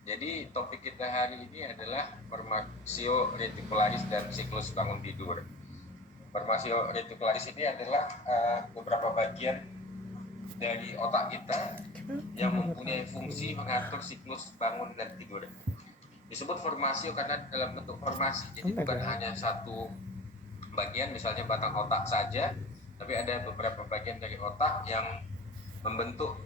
Jadi topik kita hari ini adalah formatio reticularis dan siklus bangun tidur. Formatio reticularis ini adalah beberapa bagian dari otak kita yang mempunyai fungsi mengatur siklus bangun dan tidur. Disebut formasio karena dalam bentuk formasi, jadi bukan hanya satu bagian, misalnya batang otak saja, tapi ada beberapa bagian dari otak yang membentuk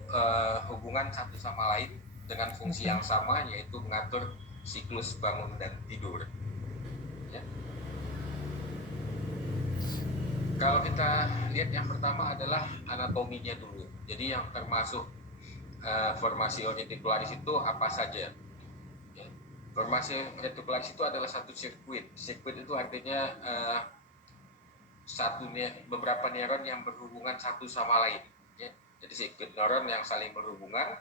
hubungan satu sama lain dengan fungsi yang sama, yaitu mengatur siklus bangun dan tidur. Ya. Kalau kita lihat yang pertama adalah anatominya dulu. Jadi yang termasuk formasi reticularis itu apa saja? Ya. Formasi reticularis itu adalah satu sirkuit. Sirkuit itu artinya beberapa neuron yang berhubungan satu sama lain. Ya. Jadi sirkuit neuron yang saling berhubungan,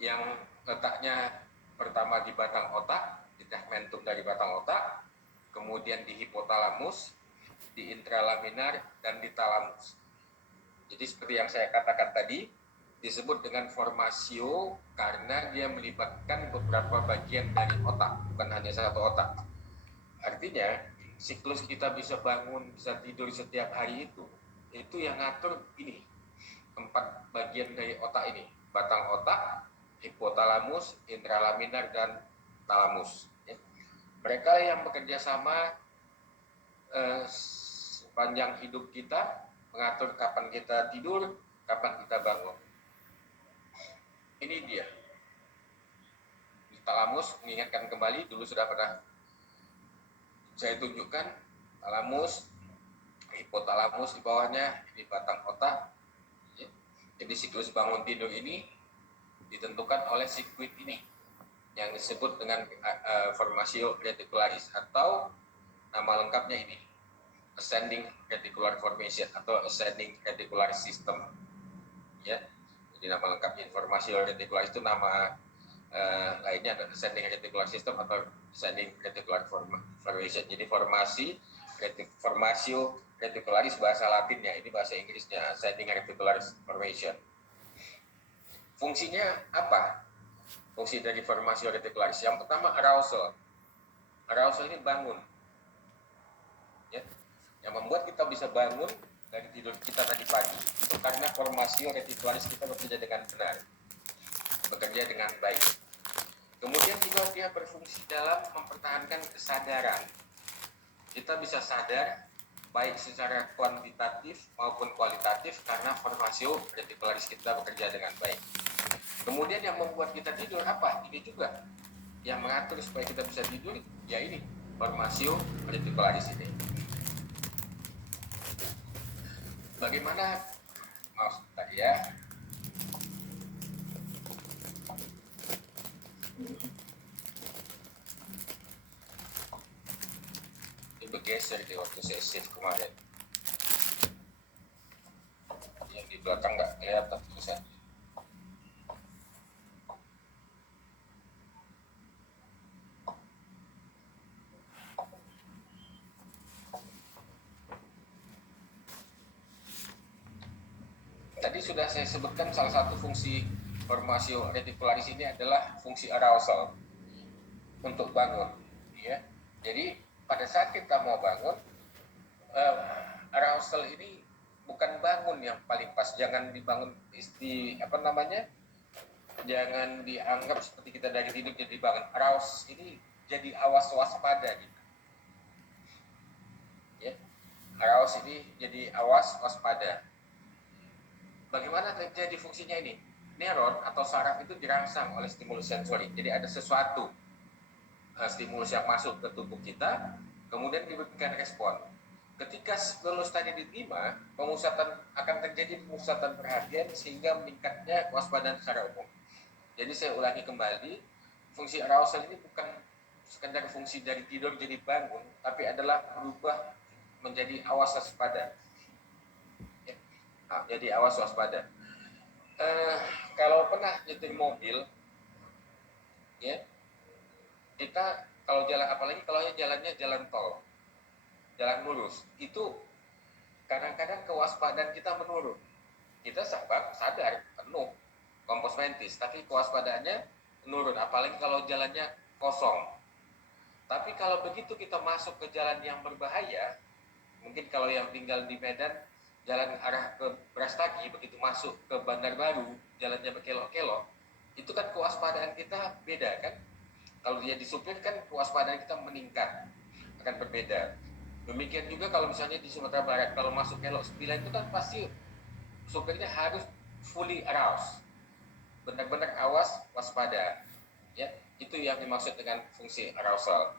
yang letaknya pertama di batang otak, di tegmentum dari batang otak, kemudian di hipotalamus, di intralaminar, dan di talamus. Jadi seperti yang saya katakan tadi, disebut dengan formasio karena dia melibatkan beberapa bagian dari otak, bukan hanya satu otak. Artinya, siklus kita bisa bangun, bisa tidur setiap hari itu yang ngatur ini, 4 bagian dari otak ini, batang otak, hipotalamus, intralaminar, dan talamus. Mereka yang bekerja sama sepanjang hidup kita, mengatur kapan kita tidur, kapan kita bangun. Ini dia. Di talamus, mengingatkan kembali, dulu sudah pernah saya tunjukkan, talamus, hipotalamus di bawahnya, di batang otak. Jadi siklus bangun tidur ini ditentukan oleh sirkuit ini yang disebut dengan formasio reticularis, atau nama lengkapnya ini, ascending reticular formation atau ascending reticular system. Ya, jadi nama lengkapnya formasio reticularis itu, nama lainnya adalah ascending reticular system atau ascending reticular formation. Jadi formasio reticularis bahasa Latinnya, ini bahasa Inggrisnya ascending reticular formation. Fungsinya apa? Fungsi dari formasio reticularis yang pertama arousal. Arousal ini bangun, ya, yang membuat kita bisa bangun dari tidur kita tadi pagi itu karena formasio reticularis kita bekerja dengan benar, bekerja dengan baik. Kemudian juga dia berfungsi dalam mempertahankan kesadaran. Kita bisa sadar baik secara kuantitatif maupun kualitatif karena formasio reticularis kita bekerja dengan baik. Kemudian yang membuat kita tidur apa? Ini juga yang mengatur supaya kita bisa tidur, ya ini formasio reticularis ini. Bagaimana? Maaf tadi ya. Ini bergeser di waktu saya save kemarin. Yang di belakang nggak kelihatan tulisannya. Tadi sudah saya sebutkan salah satu fungsi formasio reticularis ini adalah fungsi arousal untuk bangun, ya. Jadi pada saat kita mau bangun, arousal ini bukan bangun yang paling pas. Jangan dibangun jangan dianggap seperti kita dari tidur jadi bangun. Arouse ini jadi awas waspada gitu. Ya. Arouse ini jadi awas waspada. Bagaimana terjadi fungsinya ini? Neuron atau saraf itu dirangsang oleh stimulus sensori. Jadi ada sesuatu stimulus yang masuk ke tubuh kita, kemudian diberikan respon. Ketika stimulus tadi diterima, akan terjadi pemusatan perhatian sehingga meningkatnya kewaspadaan secara umum. Jadi saya ulangi kembali, fungsi arousal ini bukan sekedar fungsi dari tidur jadi bangun, tapi adalah berubah menjadi awas waspada. Jadi awas waspada. Kalau pernah nyetir mobil, ya, kita kalau jalan, apalagi kalau jalannya jalan tol, jalan lurus, itu kadang-kadang kewaspadaan kita menurun. Kita sadar penuh kompos mentis, tapi kewaspadaannya menurun, apalagi kalau jalannya kosong. Tapi kalau begitu kita masuk ke jalan yang berbahaya, mungkin kalau yang tinggal di Medan, jalan arah ke Brastagi, begitu masuk ke Bandar Baru, jalannya berkelok-kelok, itu kan kewaspadaan kita beda kan. Kalau dia disupir kan kewaspadaan kita meningkat, akan berbeda. Demikian juga kalau misalnya di Sumatera Barat, kalau masuk kelok 9 itu kan pasti supirnya harus fully aroused, benar-benar awas, waspada. Ya, itu yang dimaksud dengan fungsi arousal.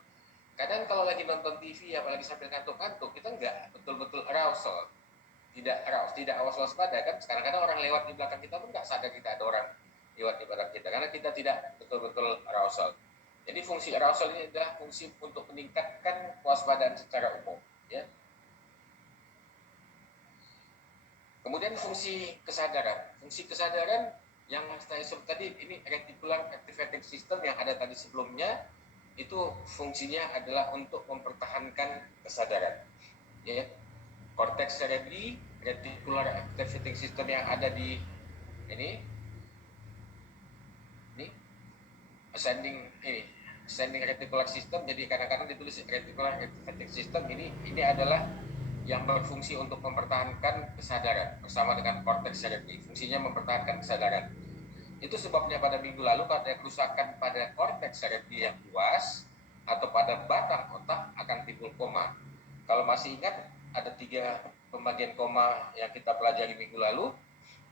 Kadang kalau lagi nonton TV, apalagi sambil ngantuk-ngantuk, kita nggak betul-betul arousal, tidak awas waspada kan. Kadang-kadang orang lewat di belakang kita pun nggak sadar kita ada orang lewat di belakang kita, karena kita tidak betul-betul arousal. Jadi fungsi arousal ini adalah fungsi untuk meningkatkan kewaspadaan secara umum. Ya. Kemudian fungsi kesadaran. Fungsi kesadaran yang saya sebut tadi, ini reticular activating system yang ada tadi sebelumnya, itu fungsinya adalah untuk mempertahankan kesadaran. Ya. Cortex cerebri, reticular activating system yang ada di ini ascending reticular system. Jadi kadang-kadang ditulis reticular activating system. Ini adalah yang berfungsi untuk mempertahankan kesadaran bersama dengan cortex cerebri. Fungsinya mempertahankan kesadaran. Itu sebabnya pada minggu lalu kalau ada kerusakan pada cortex cerebri yang luas atau pada batang otak akan timbul koma. Kalau masih ingat, ada 3 pembagian koma yang kita pelajari minggu lalu.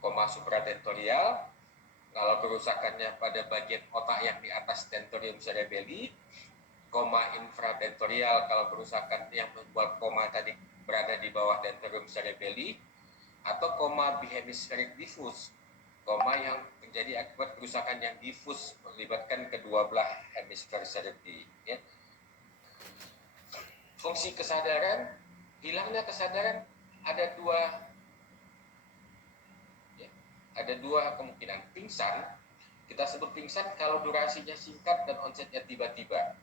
Koma supratentorial, kalau kerusakannya pada bagian otak yang di atas tentorium cerebelli. Koma infratentorial, kalau kerusakan yang membuat koma tadi berada di bawah tentorium cerebelli. Atau koma bihemisferik diffus, koma yang terjadi akibat kerusakan yang difus melibatkan kedua belah hemisfer cerebri. Ya. Fungsi kesadaran, hilangnya kesadaran ada dua kemungkinan. Pingsan, kita sebut pingsan kalau durasinya singkat dan onsetnya tiba-tiba.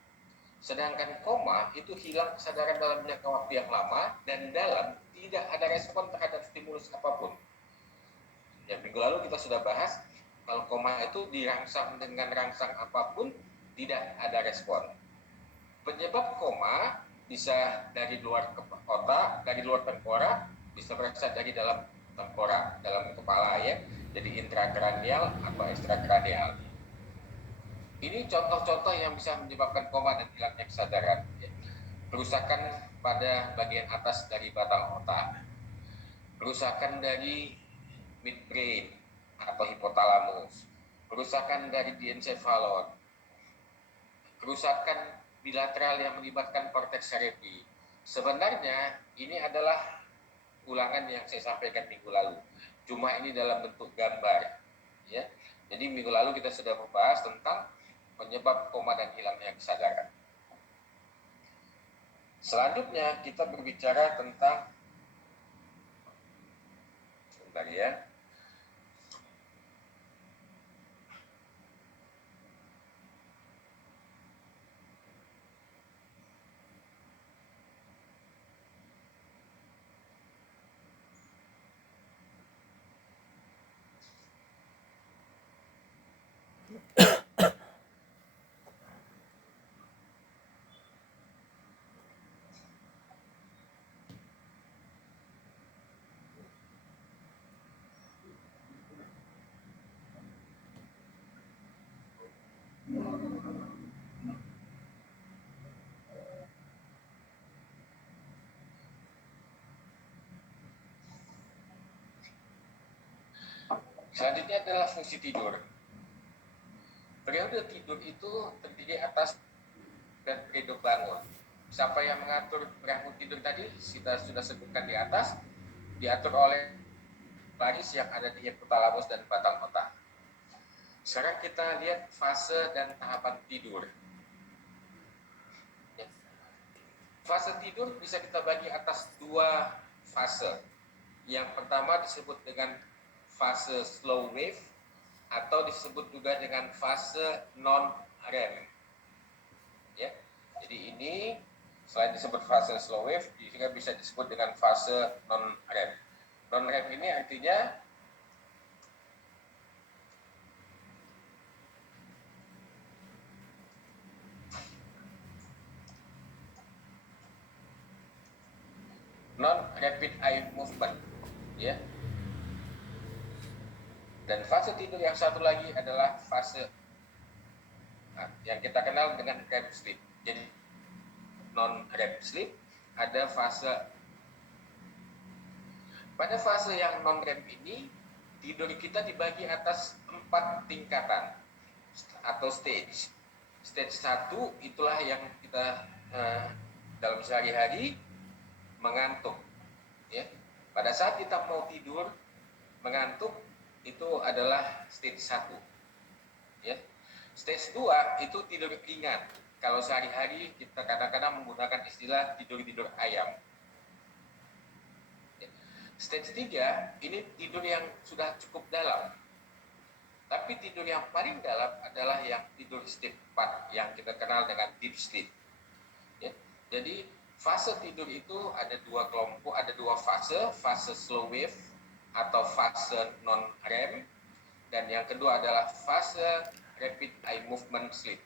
Sedangkan koma itu hilang kesadaran dalam jangka waktu yang lama dan dalam, tidak ada respon terhadap stimulus apapun. Yang minggu lalu kita sudah bahas, kalau koma itu dirangsang dengan rangsang apapun, tidak ada respon. Penyebab koma bisa dari luar otak, dari luar tengkorak, bisa berasal dari dalam tengkorak, dalam kepala ya. Jadi intrakranial atau ekstrakranial. Ini contoh-contoh yang bisa menyebabkan koma dan hilangnya kesadaran. Ya. Kerusakan pada bagian atas dari batang otak, kerusakan dari midbrain atau hipotalamus, kerusakan dari diencephalon, kerusakan bilateral yang melibatkan korteks cerebri. Sebenarnya ini adalah ulangan yang saya sampaikan minggu lalu, cuma ini dalam bentuk gambar. Ya. Jadi minggu lalu kita sudah membahas tentang penyebab koma dan hilangnya kesadaran. Selanjutnya kita berbicara tentang, sebentar ya. Selanjutnya adalah fungsi tidur. Periode tidur itu terdiri atas dan periode bangun. Siapa yang mengatur periode tidur tadi kita sudah sebutkan di atas, diatur oleh baris yang ada di hipotalamus dan batang otak. Sekarang kita lihat fase dan tahapan tidur. Fase tidur bisa kita bagi atas 2 fase. Yang pertama disebut dengan fase slow wave atau disebut juga dengan fase non-REM. Ya. Jadi ini selain disebut fase slow wave juga bisa disebut dengan fase non-REM. Non-REM ini artinya non rapid eye movement, ya. Dan fase tidur yang satu lagi adalah fase yang kita kenal dengan REM sleep. Jadi non REM sleep ada fase. Pada fase yang non REM ini tidur kita dibagi atas 4 tingkatan atau stage. Stage 1 itulah yang kita dalam sehari-hari mengantuk, ya. Pada saat kita mau tidur mengantuk itu adalah stage 1, ya. Stage 2 itu tidur ringan. Kalau sehari-hari kita kadang-kadang menggunakan istilah tidur-tidur ayam. Stage 3 ini tidur yang sudah cukup dalam. Tapi tidur yang paling dalam adalah yang tidur stage 4 yang kita kenal dengan deep sleep, ya. Jadi fase tidur itu ada 2 kelompok, ada 2 fase, fase slow wave atau fase non REM, dan yang kedua adalah fase rapid eye movement sleep.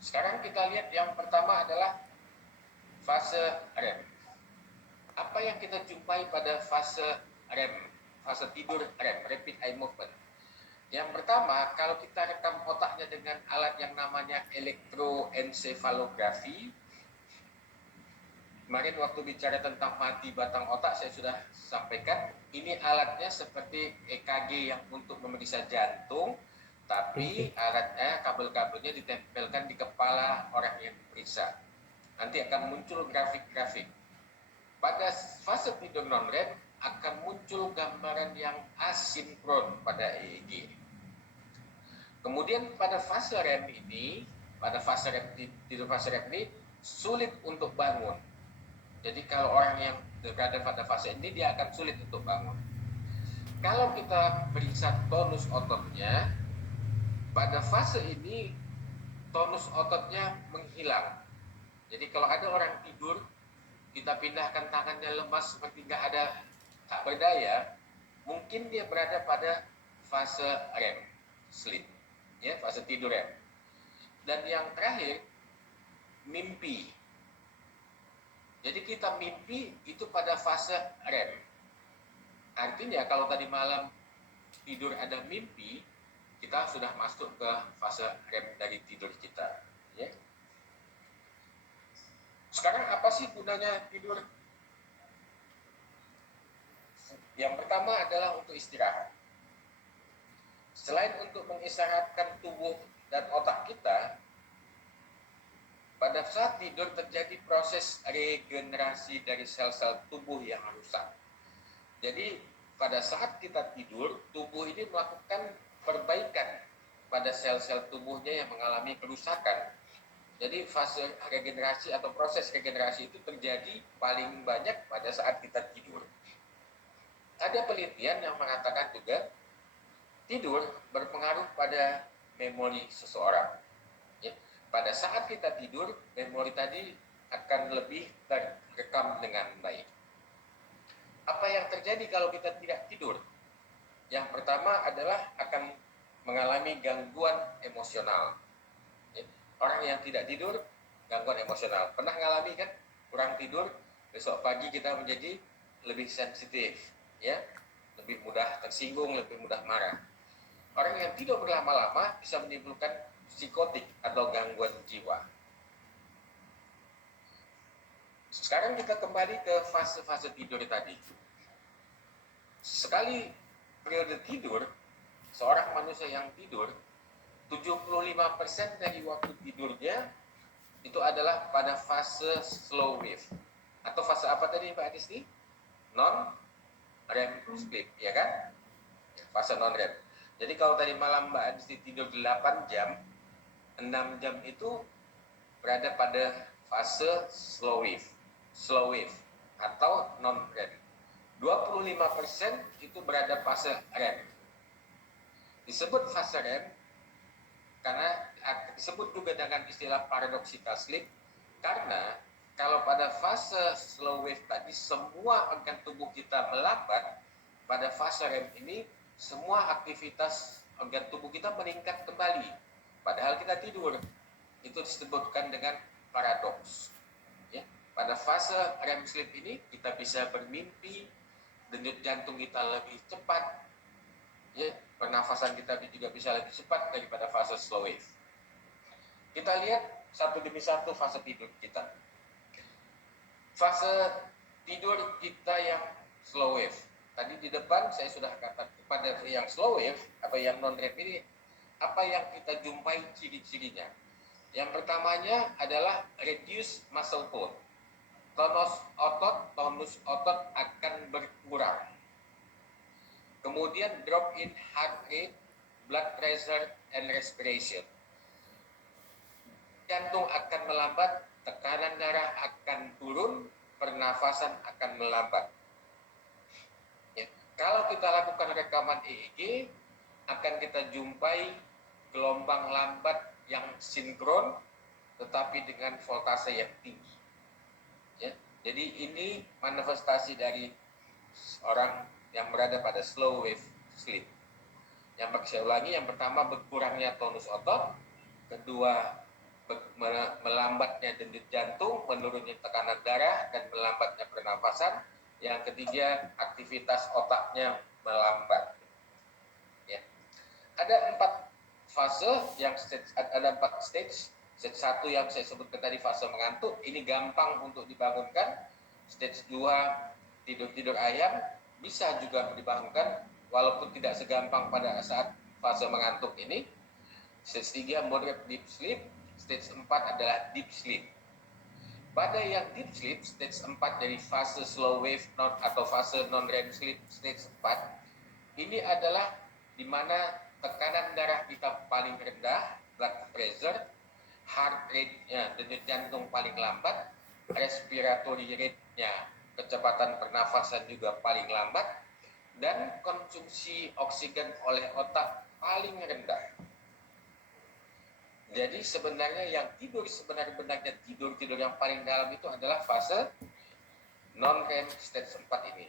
Sekarang kita lihat yang pertama adalah fase REM. Apa yang kita jumpai pada fase REM, fase tidur REM, rapid eye movement? Yang pertama, kalau kita rekam otaknya dengan alat yang namanya elektroensefalografi. Kemarin waktu bicara tentang mati batang otak saya sudah sampaikan, ini alatnya seperti EKG yang untuk memeriksa jantung, tapi alatnya, kabel-kabelnya ditempelkan di kepala orang yang diperiksa. Nanti akan muncul grafik-grafik. Pada fase tidur non-REM akan muncul gambaran yang asinkron pada EEG. Kemudian pada fase REM ini, pada fase REM, tidur fase REM ini sulit untuk bangun. Jadi kalau orang yang berada pada fase ini dia akan sulit untuk bangun. Kalau kita periksa tonus ototnya, pada fase ini tonus ototnya menghilang. Jadi kalau ada orang tidur, kita pindahkan tangannya lemas seperti tak berdaya, mungkin dia berada pada fase REM sleep, ya, fase tidur REM. Dan yang terakhir, mimpi. Jadi kita mimpi itu pada fase REM. Artinya kalau tadi malam tidur ada mimpi, kita sudah masuk ke fase REM dari tidur kita, ya. Sekarang apa sih gunanya tidur? Yang pertama adalah untuk istirahat. Selain untuk mengistirahatkan tubuh dan otak kita, pada saat tidur terjadi proses regenerasi dari sel-sel tubuh yang rusak. Jadi pada saat kita tidur, tubuh ini melakukan perbaikan pada sel-sel tubuhnya yang mengalami kerusakan. Jadi fase regenerasi atau proses regenerasi itu terjadi paling banyak pada saat kita tidur. Ada penelitian yang mengatakan juga tidur berpengaruh pada memori seseorang. Ya, pada saat kita tidur, memori tadi akan lebih terekam dengan baik. Apa yang terjadi kalau kita tidak tidur? Yang pertama adalah akan mengalami gangguan emosional. Ya, orang yang tidak tidur, gangguan emosional. Pernah ngalami kan? Kurang tidur, besok pagi kita menjadi lebih sensitif, ya, lebih mudah tersinggung, lebih mudah marah. Orang yang tidur berlama-lama bisa menimbulkan psikotik atau gangguan jiwa. Sekarang kita kembali ke fase-fase tidur tadi. Sekali periode tidur, seorang manusia yang tidur, 75% dari waktu tidurnya itu adalah pada fase slow wave. Atau fase apa tadi Mbak Adisti? Non-REM sleep, ya kan? Fase non-REM. Jadi kalau tadi malam Mbak Adisti tidur 8 jam, 6 jam itu berada pada fase slow wave atau non-REM. 25% itu berada fase REM. Disebut fase REM karena disebut juga dengan istilah paradoxical sleep, karena kalau pada fase slow wave tadi semua organ tubuh kita melambat, pada fase REM ini semua aktivitas organ tubuh kita meningkat kembali, padahal kita tidur. itu disebutkan dengan paradoks. Ya, pada fase REM sleep ini kita bisa bermimpi, denyut jantung kita lebih cepat, ya, pernafasan kita juga bisa lebih cepat daripada fase slow wave. Kita lihat satu demi satu fase tidur kita. Fase tidur kita yang slow wave. Tadi di depan saya sudah katakan pada yang slow wave atau yang non REM ini apa yang kita jumpai ciri-cirinya. Yang pertamanya adalah reduce muscle tone. Tonus otot akan berkurang. Kemudian drop in heart rate, blood pressure, and respiration. Jantung akan melambat, tekanan darah akan turun, pernafasan akan melambat. Ya. Kalau kita lakukan rekaman EEG, akan kita jumpai gelombang lambat yang sinkron, tetapi dengan voltase yang tinggi. Ya. Jadi ini manifestasi dari orang yang berada pada slow wave sleep. Yang saya ulangi, yang pertama berkurangnya tonus otot, kedua melambatnya denyut jantung, menurunnya tekanan darah, dan melambatnya pernafasan. Yang ketiga, aktivitas otaknya melambat. Ya. Ada 4 fase, ada 4 stage. Stage 1 yang saya sebutkan tadi fase mengantuk, ini gampang untuk dibangunkan. Stage 2 tidur ayam bisa juga dibangunkan walaupun tidak segampang pada saat fase mengantuk ini. Stage 3 moderate deep sleep, stage 4 adalah deep sleep. Pada yang deep sleep, stage 4 dari fase slow wave atau fase non-REM sleep, stage 4, ini adalah di mana tekanan darah kita paling rendah, blood pressure, heart rate-nya, denyut jantung paling lambat, respiratory rate-nya, kecepatan pernafasan juga paling lambat, dan konsumsi oksigen oleh otak paling rendah. Jadi sebenarnya yang sebenarnya tidur yang paling dalam itu adalah fase non-REM stage 4 ini.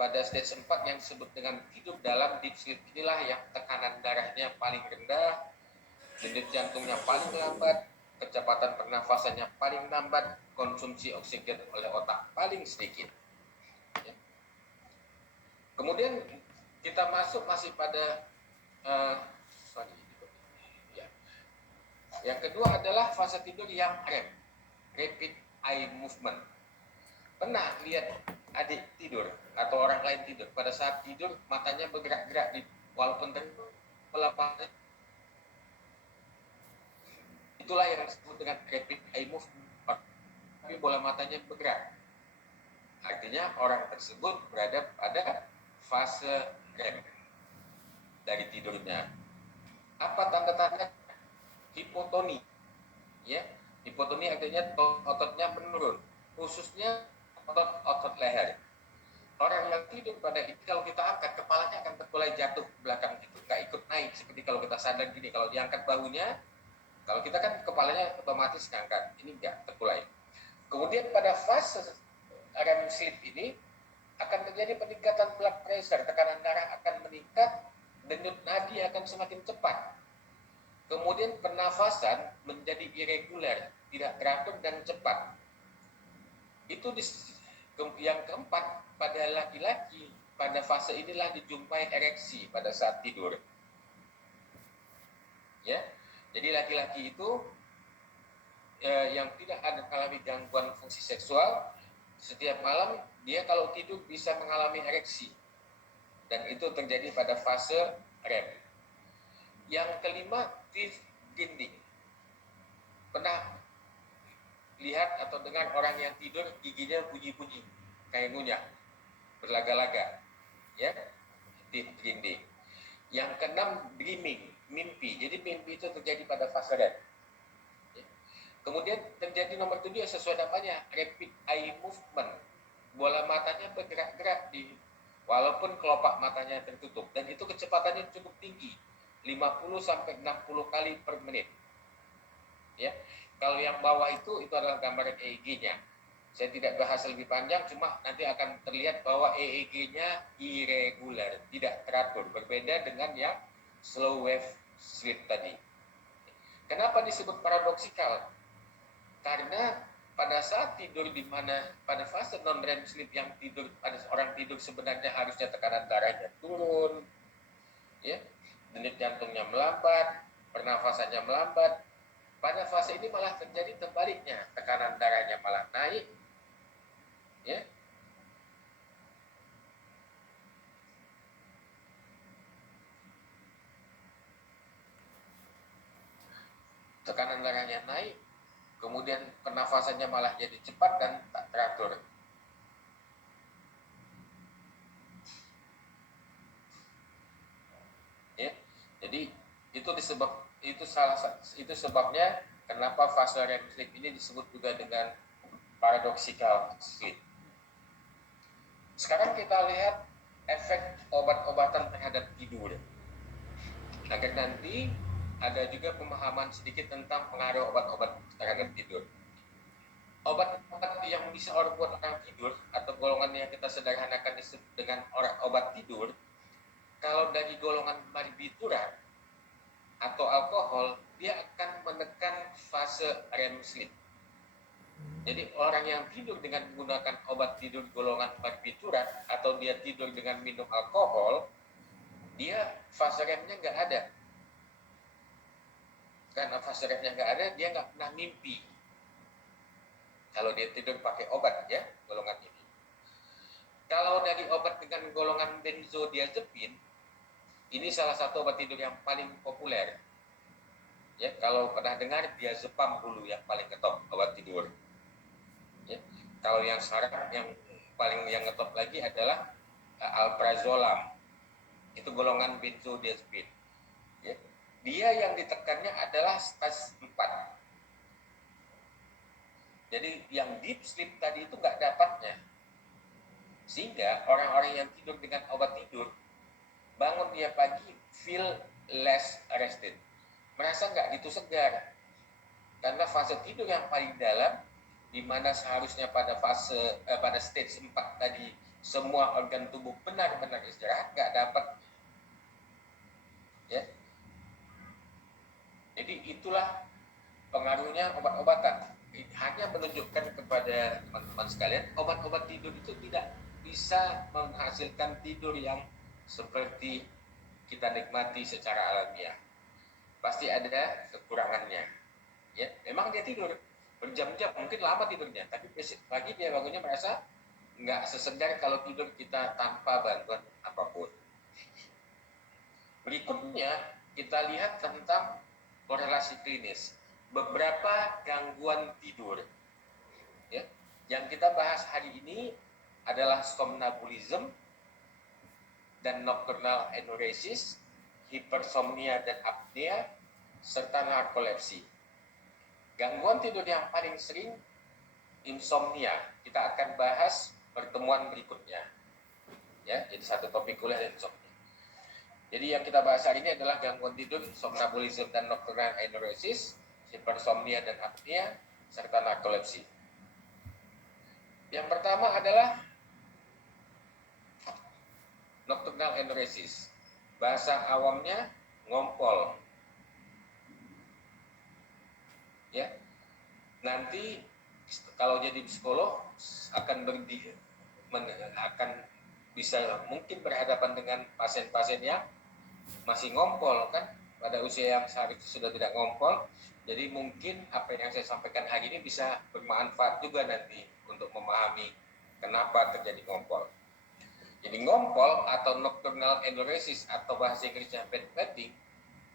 Pada stage 4 yang disebut dengan tidur dalam deep sleep inilah yang tekanan darahnya paling rendah, denyut jantungnya paling lambat, kecepatan pernafasannya paling lambat, konsumsi oksigen oleh otak paling sedikit. Ya. Kemudian kita masih pada yang kedua adalah fase tidur yang REM, rapid eye movement. Pernah lihat adik tidur atau orang lain tidur, pada saat tidur matanya bergerak-gerak walaupun melapangkan. Itulah yang disebut dengan rapid eye movement, tapi bola matanya bergerak. Artinya orang tersebut berada pada fase REM dari tidurnya. Apa tanda-tanda? Hipotoni, ya, hipotoni artinya ototnya menurun, khususnya otot leher. Orang yang tidur pada itu kalau kita angkat kepalanya akan mulai jatuh ke belakang gitu, nggak ikut naik seperti kalau kita sadar gini. Kalau diangkat bahunya, kalau kita kan kepalanya otomatis ngangkat, ini nggak terkulai. Kemudian pada fase REM sleep ini akan terjadi peningkatan blood pressure, tekanan darah akan meningkat, denyut nadi akan semakin cepat. Kemudian pernafasan menjadi irregular, tidak teratur dan cepat. Itu yang keempat, pada laki-laki pada fase inilah dijumpai ereksi pada saat tidur. Ya, jadi laki-laki itu yang tidak ada mengalami gangguan fungsi seksual, setiap malam dia kalau tidur bisa mengalami ereksi, dan itu terjadi pada fase REM. Yang kelima, teeth grinding. Pernah lihat atau dengar orang yang tidur giginya bunyi-bunyi kayak ngunyah, berlaga-laga, ya, teeth grinding. Yang keenam, dreaming, mimpi. Jadi mimpi itu terjadi pada fase REM. Ya. Kemudian terjadi nomor 7 sesuai namanya, rapid eye movement. Bola matanya bergerak-gerak walaupun kelopak matanya tertutup, dan itu kecepatannya cukup tinggi, 50 sampai 60 kali per menit. Ya. Kalau yang bawah itu adalah gambaran EEG-nya. Saya tidak bahas lebih panjang, cuma nanti akan terlihat bahwa EEG-nya irregular, tidak teratur, berbeda dengan yang slow wave sleep tadi. Kenapa disebut paradoksikal? Karena pada saat tidur di mana pada fase non-REM sleep yang tidur pada orang tidur sebenarnya harusnya tekanan darahnya turun, ya, denyut jantungnya melambat, pernafasannya melambat. Pada fase ini malah terjadi terbaliknya, tekanan darahnya malah naik, ya. Tekanan darahnya naik, kemudian pernafasannya malah jadi cepat dan tak teratur. Ya, jadi itu sebabnya kenapa fase REM sleep ini disebut juga dengan paradoxical sleep. Sekarang kita lihat efek obat-obatan terhadap tidur. Agar nanti ada juga pemahaman sedikit tentang pengaruh obat-obat terhadap tidur. Obat-obat yang bisa buat orang tidur atau golongan yang kita sederhanakan disebut dengan obat tidur, kalau dari golongan barbiturat atau alkohol, dia akan menekan fase REM sleep. Jadi orang yang tidur dengan menggunakan obat tidur golongan barbiturat atau dia tidur dengan minum alkohol, dia fase REM-nya nggak ada. Karena fase REM-nya nggak ada, dia nggak pernah mimpi. Kalau dia tidur pakai obat, ya, golongan ini. Kalau dari obat dengan golongan benzodiazepin, ini salah satu obat tidur yang paling populer. Ya, kalau pernah dengar diazepam dulu yang paling ngetop obat tidur. Ya, kalau yang sekarang yang paling yang ngetop lagi adalah alprazolam. Itu golongan benzodiazepin. Ya. Dia yang ditekannya adalah stage 4. Jadi yang deep sleep tadi itu nggak dapatnya. Sehingga orang-orang yang tidur dengan obat tidur, bangun dia pagi feel less rested. Merasa nggak gitu segar. Karena fase tidur yang paling dalam, di mana seharusnya pada pada stage 4 tadi semua organ tubuh benar-benar istirahat, nggak dapat. Ya. Jadi itulah pengaruhnya obat-obatan. Hanya menunjukkan kepada teman-teman sekalian, obat-obat tidur itu tidak bisa menghasilkan tidur yang seperti kita nikmati secara alamiah. Pasti ada kekurangannya. Ya, memang dia tidur berjam-jam, mungkin lama tidurnya, tapi besok pagi dia bangunnya merasa nggak sesegar kalau tidur kita tanpa bantuan apapun. Berikutnya kita lihat tentang korelasi klinis. Beberapa gangguan tidur, ya, yang kita bahas hari ini adalah somnambulism dan nocturnal enuresis, hipersomnia dan apnea, serta narkolepsi. Gangguan tidur yang paling sering insomnia. Kita akan bahas pertemuan berikutnya. Ya, jadi satu topik kuliah insomnia. Jadi yang kita bahas hari ini adalah gangguan tidur, somnambulism dan nocturnal enuresis, hipersomnia dan apnea, serta narkolepsi. Yang pertama adalah nocturnal enuresis. Bahasa awamnya ngompol. Ya. Nanti kalau jadi psikolog akan bisa mungkin berhadapan dengan pasien-pasien yang masih ngompol, kan, pada usia yang seharusnya sudah tidak ngompol. Jadi mungkin apa yang saya sampaikan hari ini bisa bermanfaat juga nanti untuk memahami kenapa terjadi ngompol. Jadi ngompol atau nocturnal enuresis atau bahasa Inggrisnya bedwetting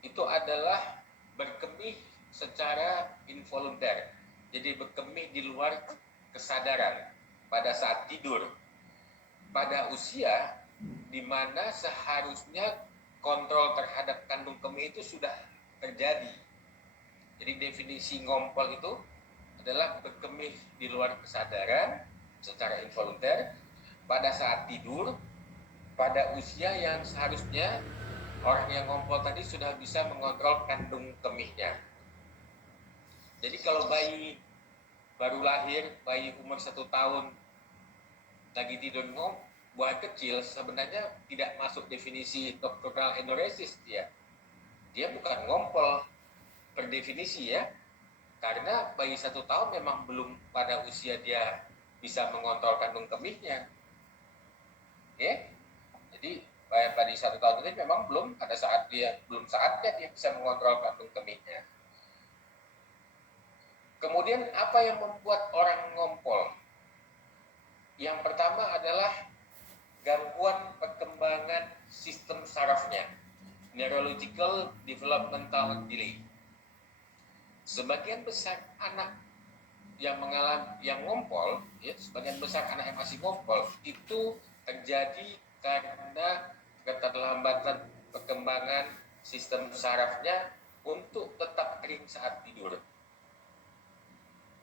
itu adalah berkemih secara involunter. Jadi berkemih di luar kesadaran pada saat tidur. Pada usia di mana seharusnya kontrol terhadap kandung kemih itu sudah terjadi. Jadi definisi ngompol itu adalah berkemih di luar kesadaran secara involunter pada saat tidur pada usia yang seharusnya orang yang ngompol tadi sudah bisa mengontrol kandung kemihnya. Jadi kalau bayi baru lahir, bayi umur 1 tahun lagi tidur buah kecil, sebenarnya tidak masuk definisi nocturnal enuresis dia. Dia bukan ngompol, per definisi ya, karena bayi 1 tahun memang belum pada usia dia bisa mengontrol kandung kemihnya, ya. Jadi bayi 1 tahun ini memang belum saatnya dia bisa mengontrol kandung kemihnya. Kemudian apa yang membuat orang ngompol? Yang pertama adalah gangguan perkembangan sistem sarafnya, neurological developmental delay. Sebagian besar anak yang ngompol, ya, sebagian besar anak yang masih ngompol itu terjadi karena keterlambatan perkembangan sistem sarafnya untuk tetap kering saat tidur.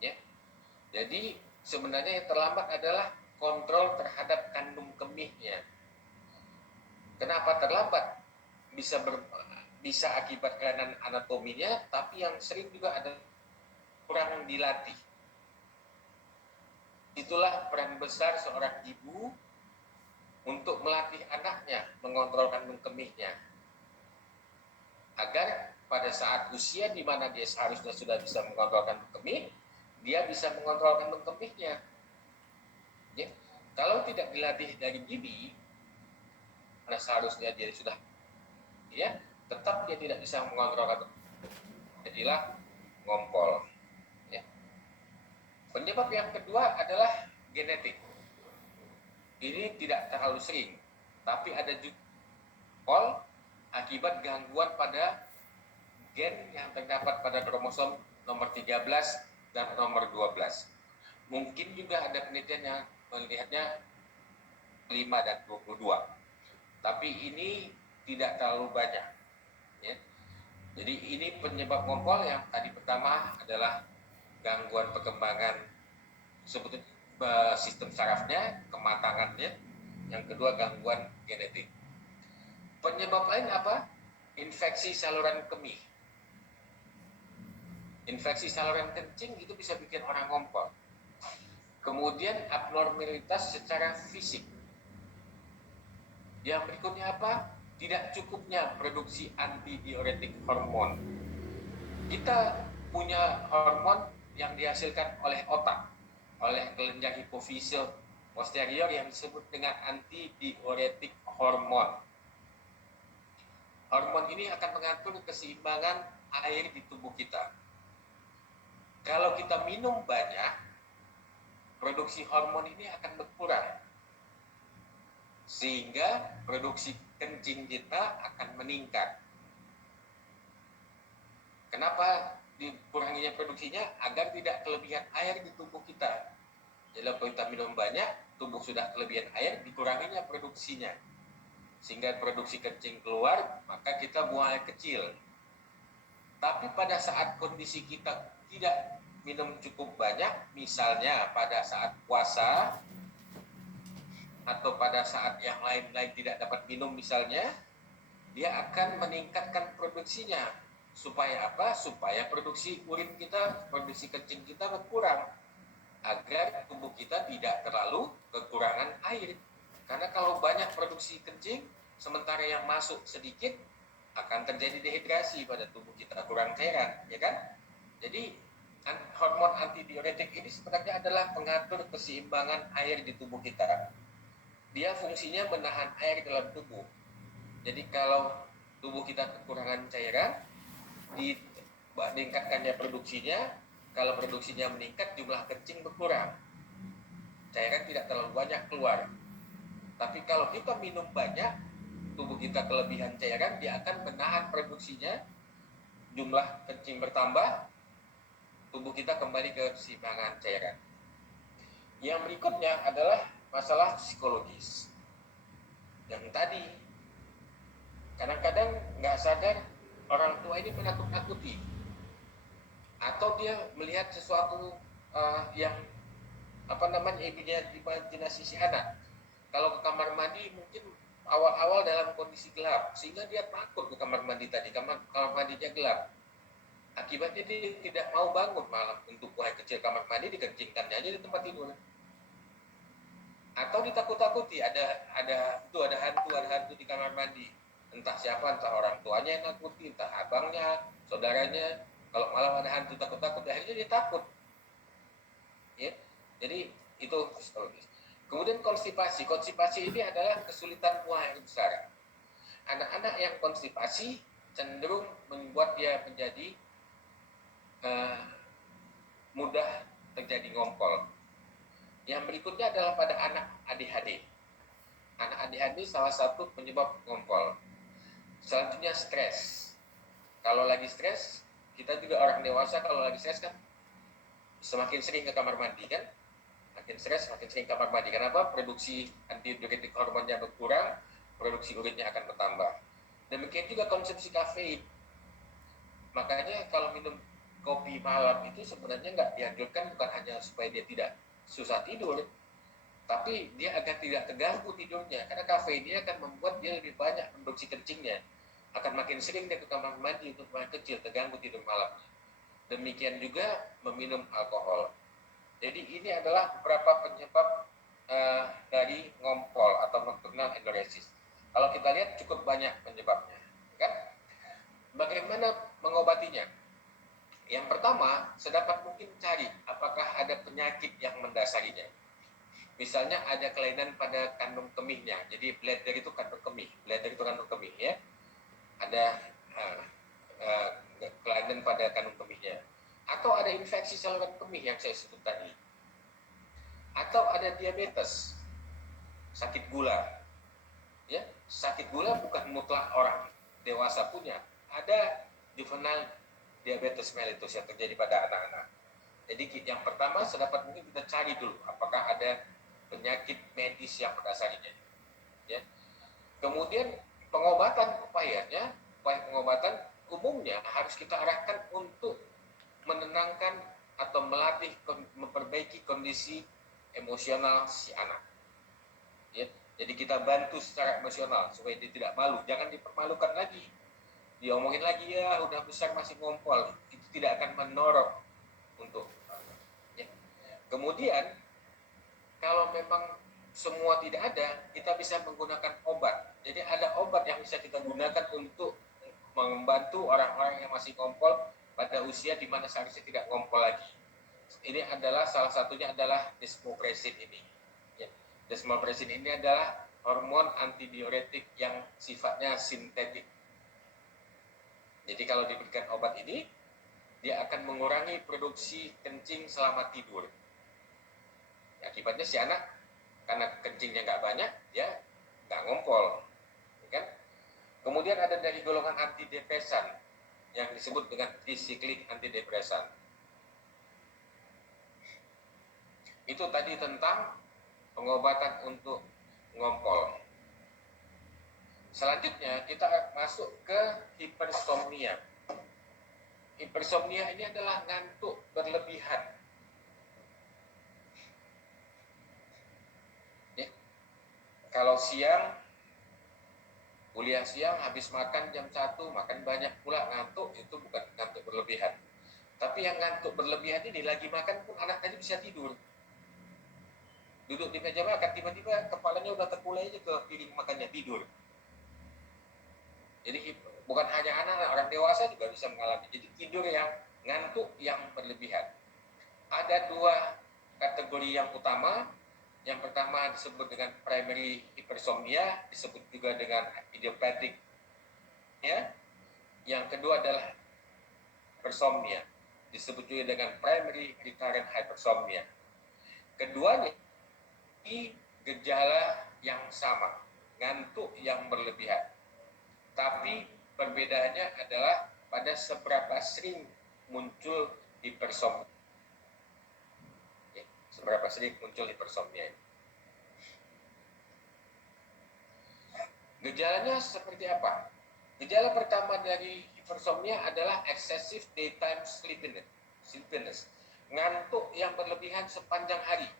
Ya. Jadi sebenarnya yang terlambat adalah kontrol terhadap kandung kemihnya. Kenapa terlambat? Bisa akibat kelainan anatominya, tapi yang sering juga ada kurang dilatih. Itulah peran besar seorang ibu untuk melatih anaknya mengontrol kandung kemihnya, agar pada saat usia di mana dia seharusnya sudah bisa mengontrol kandung kemih, dia bisa mengontrol kandung kemihnya. Ya. Kalau tidak dilatih dari dini, karena seharusnya dia sudah, ya, tetap dia tidak bisa mengontrol kandung kemih. Jadilah ngompol. Ya. Penyebab yang kedua adalah genetik. Ini tidak terlalu sering, tapi ada juga ngompol akibat gangguan pada gen yang terdapat pada kromosom nomor 13 dan nomor 12. Mungkin juga ada penelitian yang melihatnya 5 dan 22. Tapi ini tidak terlalu banyak. Ya. Jadi ini penyebab ngompol. Yang tadi pertama adalah gangguan perkembangan sebetulnya sistem sarafnya, kematangannya. Yang kedua gangguan genetik. Penyebab lain apa? Infeksi saluran kemih. Infeksi saluran kencing itu bisa bikin orang ngompol. Kemudian abnormalitas secara fisik. Yang berikutnya apa? Tidak cukupnya produksi antidiuretik hormon. Kita punya hormon yang dihasilkan oleh otak, oleh kelenjar hipofisil posterior yang disebut dengan antidiuretik hormon. Hormon ini akan mengatur keseimbangan air di tubuh kita. Kalau kita minum banyak, produksi hormon ini akan berkurang, sehingga produksi kencing kita akan meningkat. Kenapa dikuranginya produksinya? Agar tidak kelebihan air di tubuh kita. Jadi kalau kita minum banyak, tubuh sudah kelebihan air, dikuranginya produksinya, sehingga produksi kencing keluar, maka kita buang air kecil. Tapi pada saat kondisi kita tidak minum cukup banyak, misalnya pada saat puasa atau pada saat yang lain-lain tidak dapat minum misalnya, dia akan meningkatkan produksinya. Supaya apa? Supaya produksi urin kita, produksi kencing kita berkurang, agar tubuh kita tidak terlalu kekurangan air. Karena kalau banyak produksi kencing, sementara yang masuk sedikit, akan terjadi dehidrasi pada tubuh kita, kurang cairan, ya kan? Jadi hormon antidiuretik ini sebenarnya adalah pengatur keseimbangan air di tubuh kita. Dia fungsinya menahan air dalam tubuh. Jadi kalau tubuh kita kekurangan cairan, meningkatkannya produksinya. Kalau produksinya meningkat, jumlah kencing berkurang, cairan tidak terlalu banyak keluar. Tapi kalau kita minum banyak, tubuh kita kelebihan cairan, dia akan menahan produksinya, jumlah kencing bertambah, tubuh kita kembali ke keseimbangan cairan. Yang berikutnya adalah masalah psikologis. Yang tadi, kadang-kadang nggak sadar orang tua ini menakut-nakuti, atau dia melihat sesuatu yang imajinasi si anak. Kalau ke kamar mandi mungkin awal-awal dalam kondisi gelap, sehingga dia takut ke kamar mandi tadi, kamar mandinya gelap. Akibatnya dia tidak mau bangun malam untuk buang air kecil kamar mandi, dikencingkannya aja di tempat tidur. Atau ditakut-takuti, ada hantu di kamar mandi. Entah siapa, entah orang tuanya yang nakuti, entah abangnya, saudaranya. Kalau malam ada hantu takut-takut, akhirnya dia takut. Ya, jadi itu psikologis. Kemudian konstipasi. Konstipasi ini adalah kesulitan buang air besar. Anak-anak yang konstipasi cenderung membuat dia menjadi mudah terjadi ngompol. Yang berikutnya adalah pada anak ADHD. Anak ADHD salah satu penyebab ngompol. Selanjutnya stres. Kalau lagi stres, kita juga orang dewasa kalau lagi stres kan semakin sering ke kamar mandi kan? Makin stres, makin sering kamar mandi. Kenapa? Produksi antidiuretik hormonnya berkurang, produksi urinnya akan bertambah. Demikian juga konsumsi kafein. Makanya kalau minum kopi malam itu sebenarnya nggak dianjurkan, bukan hanya supaya dia tidak susah tidur, tapi dia agar tidak terganggu tidurnya, karena kafein ini akan membuat dia lebih banyak produksi kencingnya, akan makin sering dia ke kamar mandi untuk buang kecil, terganggu tidur malamnya. Demikian juga meminum alkohol. Jadi ini adalah beberapa penyebab dari ngompol atau nocturnal enuresis. Kalau kita lihat cukup banyak penyebabnya, kan? Bagaimana mengobatinya? Yang pertama, sedapat mungkin cari apakah ada penyakit yang mendasarinya. Misalnya ada kelainan pada kandung kemihnya. Jadi bladder itu kandung kemih. Bladder itu kandung kemih ya. Ada kelainan pada kandung kemihnya. Atau ada infeksi saluran kemih yang saya sebut tadi. Atau ada diabetes, sakit gula. Ya, sakit gula bukan mutlak orang dewasa punya. Ada juvenile diabetes mellitus yang terjadi pada anak-anak. Jadi yang pertama sedapat mungkin kita cari dulu apakah ada penyakit medis yang mendasarinya. Ya. Kemudian pengobatan upaya pengobatan umumnya harus kita arahkan untuk menenangkan atau melatih, memperbaiki kondisi emosional si anak. Ya. Jadi kita bantu secara emosional supaya dia tidak malu, jangan dipermalukan lagi. Diomongin lagi ya udah besar masih ngompol, itu tidak akan mendorong untuk ya. Kemudian kalau memang semua tidak ada, kita bisa menggunakan obat. Jadi ada obat yang bisa kita gunakan untuk membantu orang-orang yang masih ngompol pada usia di mana seharusnya tidak ngompol lagi. Ini adalah salah satunya adalah desmopressin ini. Ya. Desmopressin ini adalah hormon antidiuretik yang sifatnya sintetik. Jadi kalau diberikan obat ini, dia akan mengurangi produksi kencing selama tidur. Akibatnya si anak karena kencingnya nggak banyak, dia nggak ngompol, kan? Kemudian ada dari golongan antidepresan yang disebut dengan tricyclic antidepresan. Itu tadi tentang pengobatan untuk ngompol. Selanjutnya kita masuk ke hipersomnia. Hipersomnia ini adalah ngantuk berlebihan. Ya. Kalau siang, kuliah siang, habis makan jam 1, makan banyak pula, ngantuk, itu bukan ngantuk berlebihan. Tapi yang ngantuk berlebihan ini lagi makan pun anak tadi bisa tidur. Duduk di meja makan, tiba-tiba kepalanya udah terkulai aja ke piring makannya, tidur. Jadi bukan hanya anak, orang dewasa juga bisa mengalami. Jadi tidur yang ngantuk yang berlebihan. Ada dua kategori yang utama. Yang pertama disebut dengan primary hypersomnia, disebut juga dengan idiopathic. Ya. Yang kedua adalah hypersomnia, disebut juga dengan primary recurrent hypersomnia. Keduanya ini gejala yang sama, ngantuk yang berlebihan. Tapi perbedaannya adalah pada seberapa sering muncul hipersomnia. Ya, seberapa sering muncul hipersomnia. Gejalanya seperti apa? Gejala pertama dari hipersomnia adalah excessive daytime sleepiness. Ngantuk yang berlebihan sepanjang hari.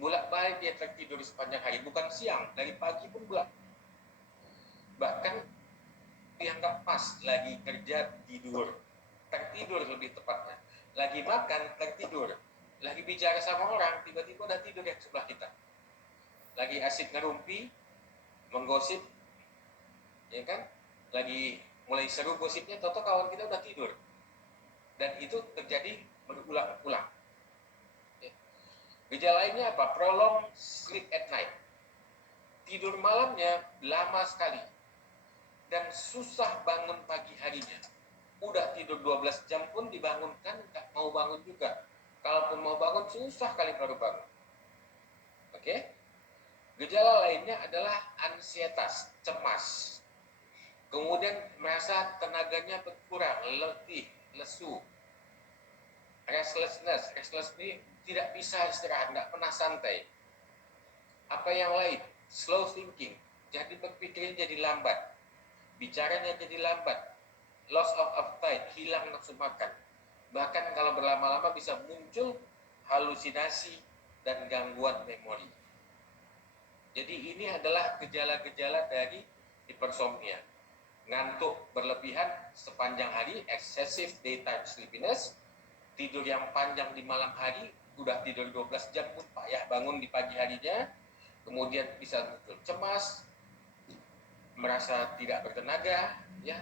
Bolak-balik dia tertidur sepanjang hari, bukan siang, dari pagi pun bolak. Bahkan dianggap pas lagi kerja tidur, tertidur lebih tepatnya. Lagi makan tertidur, lagi bicara sama orang tiba-tiba udah tidur yang sebelah kita. Lagi asik ngerumpi, menggosip, ya kan? Lagi mulai seru gosipnya, toto kawan kita udah tidur. Dan itu terjadi berulang-ulang. Ya. Gejala lainnya apa? Prolonged sleep at night. Tidur malamnya lama sekali dan susah bangun pagi harinya. Udah tidur 12 jam pun dibangunkan nggak mau bangun juga. Kalaupun mau bangun susah kali baru bangun. Oke? Gejala lainnya adalah ansietas, cemas. Kemudian merasa tenaganya berkurang, letih, lesu. Restlessness ini tidak bisa istirahat, tidak pernah santai. Apa yang lain? Slow thinking, jadi berpikirnya jadi lambat, bicaranya jadi lambat, loss of appetite, hilang nafsu makan. Bahkan kalau berlama-lama bisa muncul halusinasi dan gangguan memori. Jadi ini adalah gejala-gejala dari hipersomnia. Ngantuk berlebihan sepanjang hari, excessive daytime sleepiness, tidur yang panjang di malam hari, udah tidur 12 jam pun payah bangun di pagi harinya, kemudian bisa muncul cemas, merasa tidak bertenaga, ya,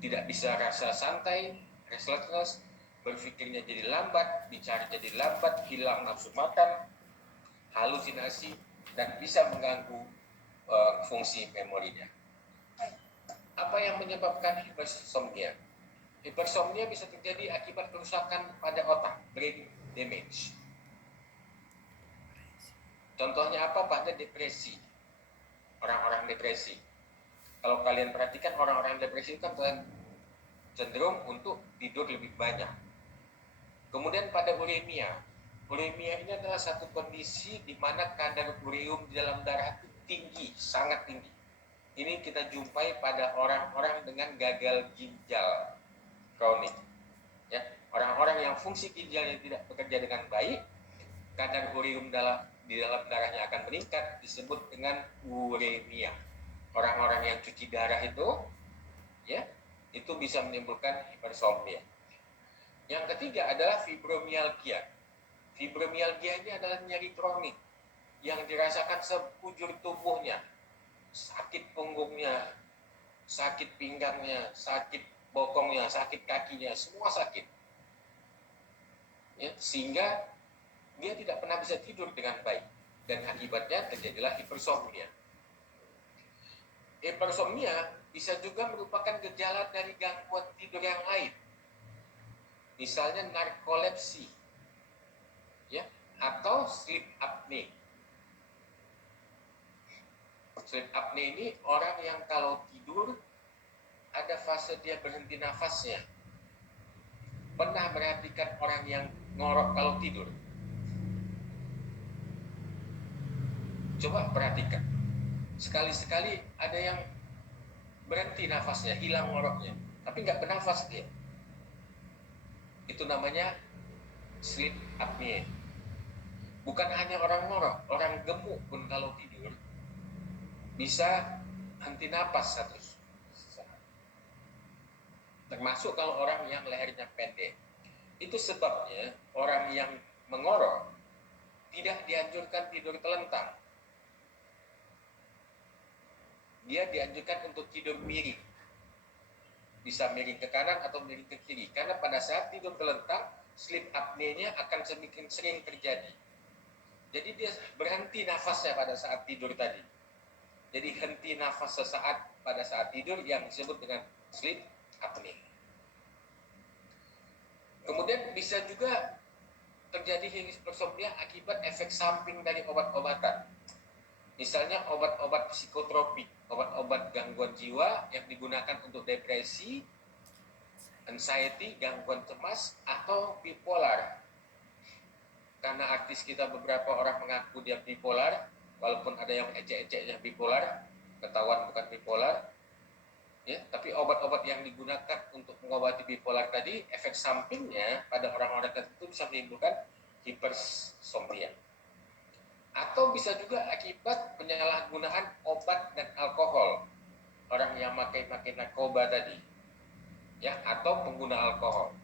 tidak bisa rasa santai, restlessness, berpikirnya jadi lambat, bicara jadi lambat, hilang nafsu makan, halusinasi, dan bisa mengganggu fungsi memorinya. Apa yang menyebabkan hipersomnia? Hipersomnia bisa terjadi akibat kerusakan pada otak, brain damage. Contohnya apa? Pada depresi. Orang-orang depresi. Kalau kalian perhatikan, orang-orang depresi kan cenderung untuk tidur lebih banyak. Kemudian pada uremia. Uremia ini adalah satu kondisi di mana kadar ureum di dalam darah itu tinggi, sangat tinggi. Ini kita jumpai pada orang-orang dengan gagal ginjal kronik. Ya, orang-orang yang fungsi ginjalnya tidak bekerja dengan baik, kadar ureum di dalam darahnya akan meningkat, disebut dengan uremia. Orang-orang yang cuci darah itu, ya, itu bisa menimbulkan hipersomnia. Yang ketiga adalah fibromialgia. Fibromialgia ini adalah nyeri kronik yang dirasakan sekujur tubuhnya, sakit punggungnya, sakit pinggangnya, sakit bokongnya, sakit kakinya, semua sakit. Ya, sehingga dia tidak pernah bisa tidur dengan baik, dan akibatnya terjadilah hipersomnia. Hipersomnia bisa juga merupakan gejala dari gangguan tidur yang lain, misalnya narkolepsi, ya, atau sleep apnea. Sleep apnea ini orang yang kalau tidur ada fase dia berhenti nafasnya. Pernah perhatikan orang yang ngorok kalau tidur? Coba perhatikan. Sekali-sekali ada yang berhenti nafasnya, hilang ngoroknya, tapi nggak bernafas dia. Itu namanya sleep apnea. Bukan hanya orang ngorok, orang gemuk pun kalau tidur bisa henti napas satu saat. Termasuk kalau orang yang lehernya pendek. Itu sebabnya orang yang mengorok tidak dianjurkan tidur telentang. Dia dianjurkan untuk tidur miring. Bisa miring ke kanan atau miring ke kiri. Karena pada saat tidur telentang, sleep apnea-nya akan semakin sering terjadi. Jadi dia berhenti nafasnya pada saat tidur tadi. Jadi henti nafas sesaat pada saat tidur yang disebut dengan sleep apnea. Kemudian bisa juga terjadi hipersomnia akibat efek samping dari obat-obatan. Misalnya obat-obat psikotropik, obat-obat gangguan jiwa yang digunakan untuk depresi, anxiety, gangguan cemas, atau bipolar. Karena artis kita beberapa orang mengaku dia bipolar, walaupun ada yang ecek-eceknya bipolar, ketahuan bukan bipolar. Ya, tapi obat-obat yang digunakan untuk mengobati bipolar tadi, efek sampingnya pada orang-orang tertentu bisa menimbulkan hipersomnia. Atau bisa juga akibat penyalahgunaan obat dan alkohol. Orang yang pakai narkoba tadi, ya, atau pengguna alkohol.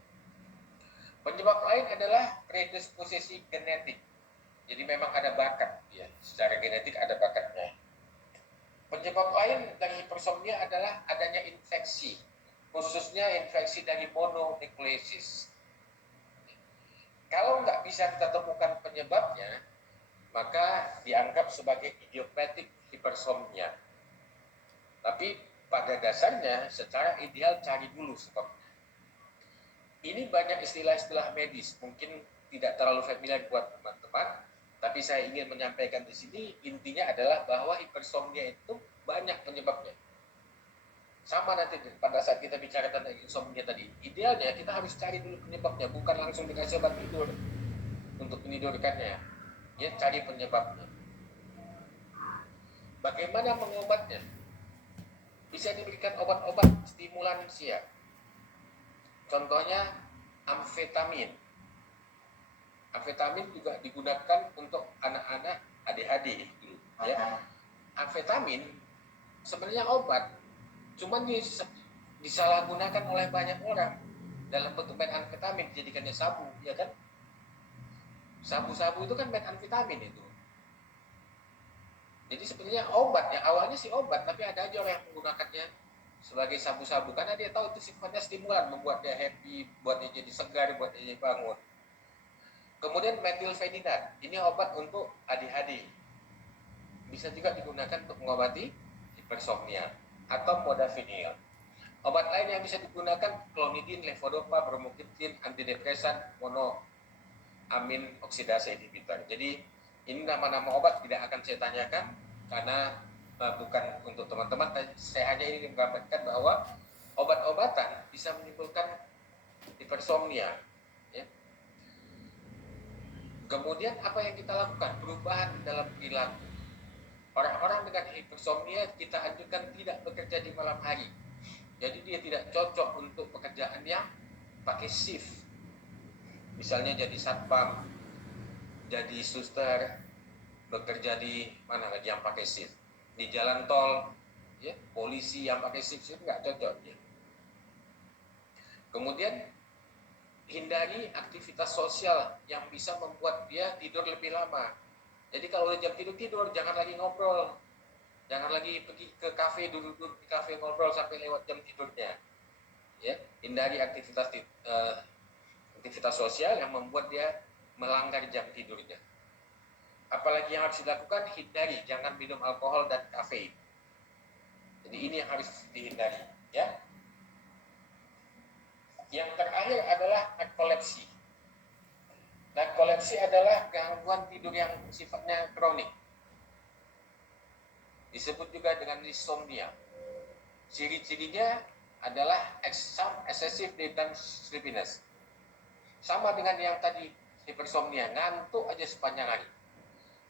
Penyebab lain adalah predisposisi genetik. Jadi memang ada bakat, ya, secara genetik ada bakatnya. Penyebab lain dari hipersomnia adalah adanya infeksi. khususnya infeksi dari mononukleosis. Kalau nggak bisa kita temukan penyebabnya, maka dianggap sebagai idiopathic hypersomnia. Tapi pada dasarnya secara ideal cari dulu sebabnya. Ini banyak istilah-istilah medis, mungkin tidak terlalu familiar buat teman-teman, tapi saya ingin menyampaikan di sini intinya adalah bahwa hipersomnia itu banyak penyebabnya. Sama nanti pada saat kita bicara tentang insomnia tadi, idealnya kita harus cari dulu penyebabnya, bukan langsung dikasih obat tidur untuk menidurkannya. Ya, cari penyebabnya. Bagaimana mengobatnya? Bisa diberikan obat-obat stimulansia. Contohnya amfetamin. Amfetamin juga digunakan untuk anak-anak ADHD. Ya. Amfetamin sebenarnya obat, cuman disalahgunakan oleh banyak orang dalam bentuk metamfetamin, dijadikannya sabu, ya kan? Sabu-sabu itu kan metamfetamin itu. Jadi sebenarnya obat, ya awalnya sih obat, tapi ada aja orang yang menggunakannya sebagai sabu-sabu karena dia tahu itu sifatnya stimulan, membuat dia happy, buat dia jadi segar, buat dia jadi bangun. Kemudian metilfenidat, ini obat untuk ADHD. Bisa juga digunakan untuk mengobati hipersomnia atau modafinil. Obat lain yang bisa digunakan klonidin, levodopa, bromokriptin, antidepresan, monoamin oksidase inhibitor. Jadi ini nama-nama obat tidak akan saya tanyakan karena bukan untuk teman-teman. Saya hanya ingin menggambarkan bahwa obat-obatan bisa menimbulkan hipersomnia. Ya. Kemudian apa yang kita lakukan? Perubahan dalam perilaku. Orang-orang dengan hipersomnia kita anjurkan tidak bekerja di malam hari. Jadi dia tidak cocok untuk pekerjaan yang pakai shift. Misalnya jadi satpam, jadi suster, bekerja di mana lagi yang pakai shift, di jalan tol, ya, polisi yang pakai shift itu nggak cocok. Ya. Kemudian hindari aktivitas sosial yang bisa membuat dia tidur lebih lama. Jadi kalau udah jam tidur, jangan lagi ngobrol, jangan lagi pergi ke kafe, duduk di kafe ngobrol sampai lewat jam tidurnya. Ya, hindari aktivitas sosial yang membuat dia melanggar jam tidurnya. Apalagi yang harus dilakukan, hindari, jangan minum alkohol dan kafein. Jadi ini yang harus dihindari, ya. Yang terakhir adalah narkolepsi. Narkolepsi adalah gangguan tidur yang sifatnya kronik. Disebut juga dengan insomnia. Ciri-cirinya adalah excessive daytime sleepiness. Sama dengan yang tadi, hipersomnia, ngantuk aja sepanjang hari.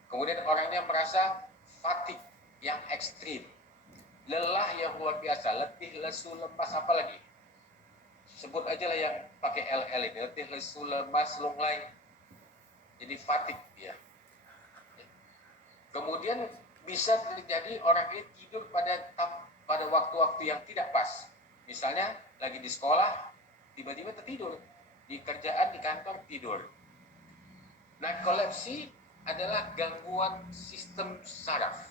Kemudian orangnya merasa fatigue yang ekstrim, lelah yang luar biasa, letih, lesu, lemas, apalagi. Sebut aja lah yang pakai LL ini, letih, lesu, lemas, lunglai. Jadi fatigue dia. Kemudian bisa terjadi orang ini tidur pada waktu-waktu yang tidak pas. Misalnya lagi di sekolah, tiba-tiba tertidur. Di kerjaan, di kantor, tidur. Narkolepsi adalah gangguan sistem saraf.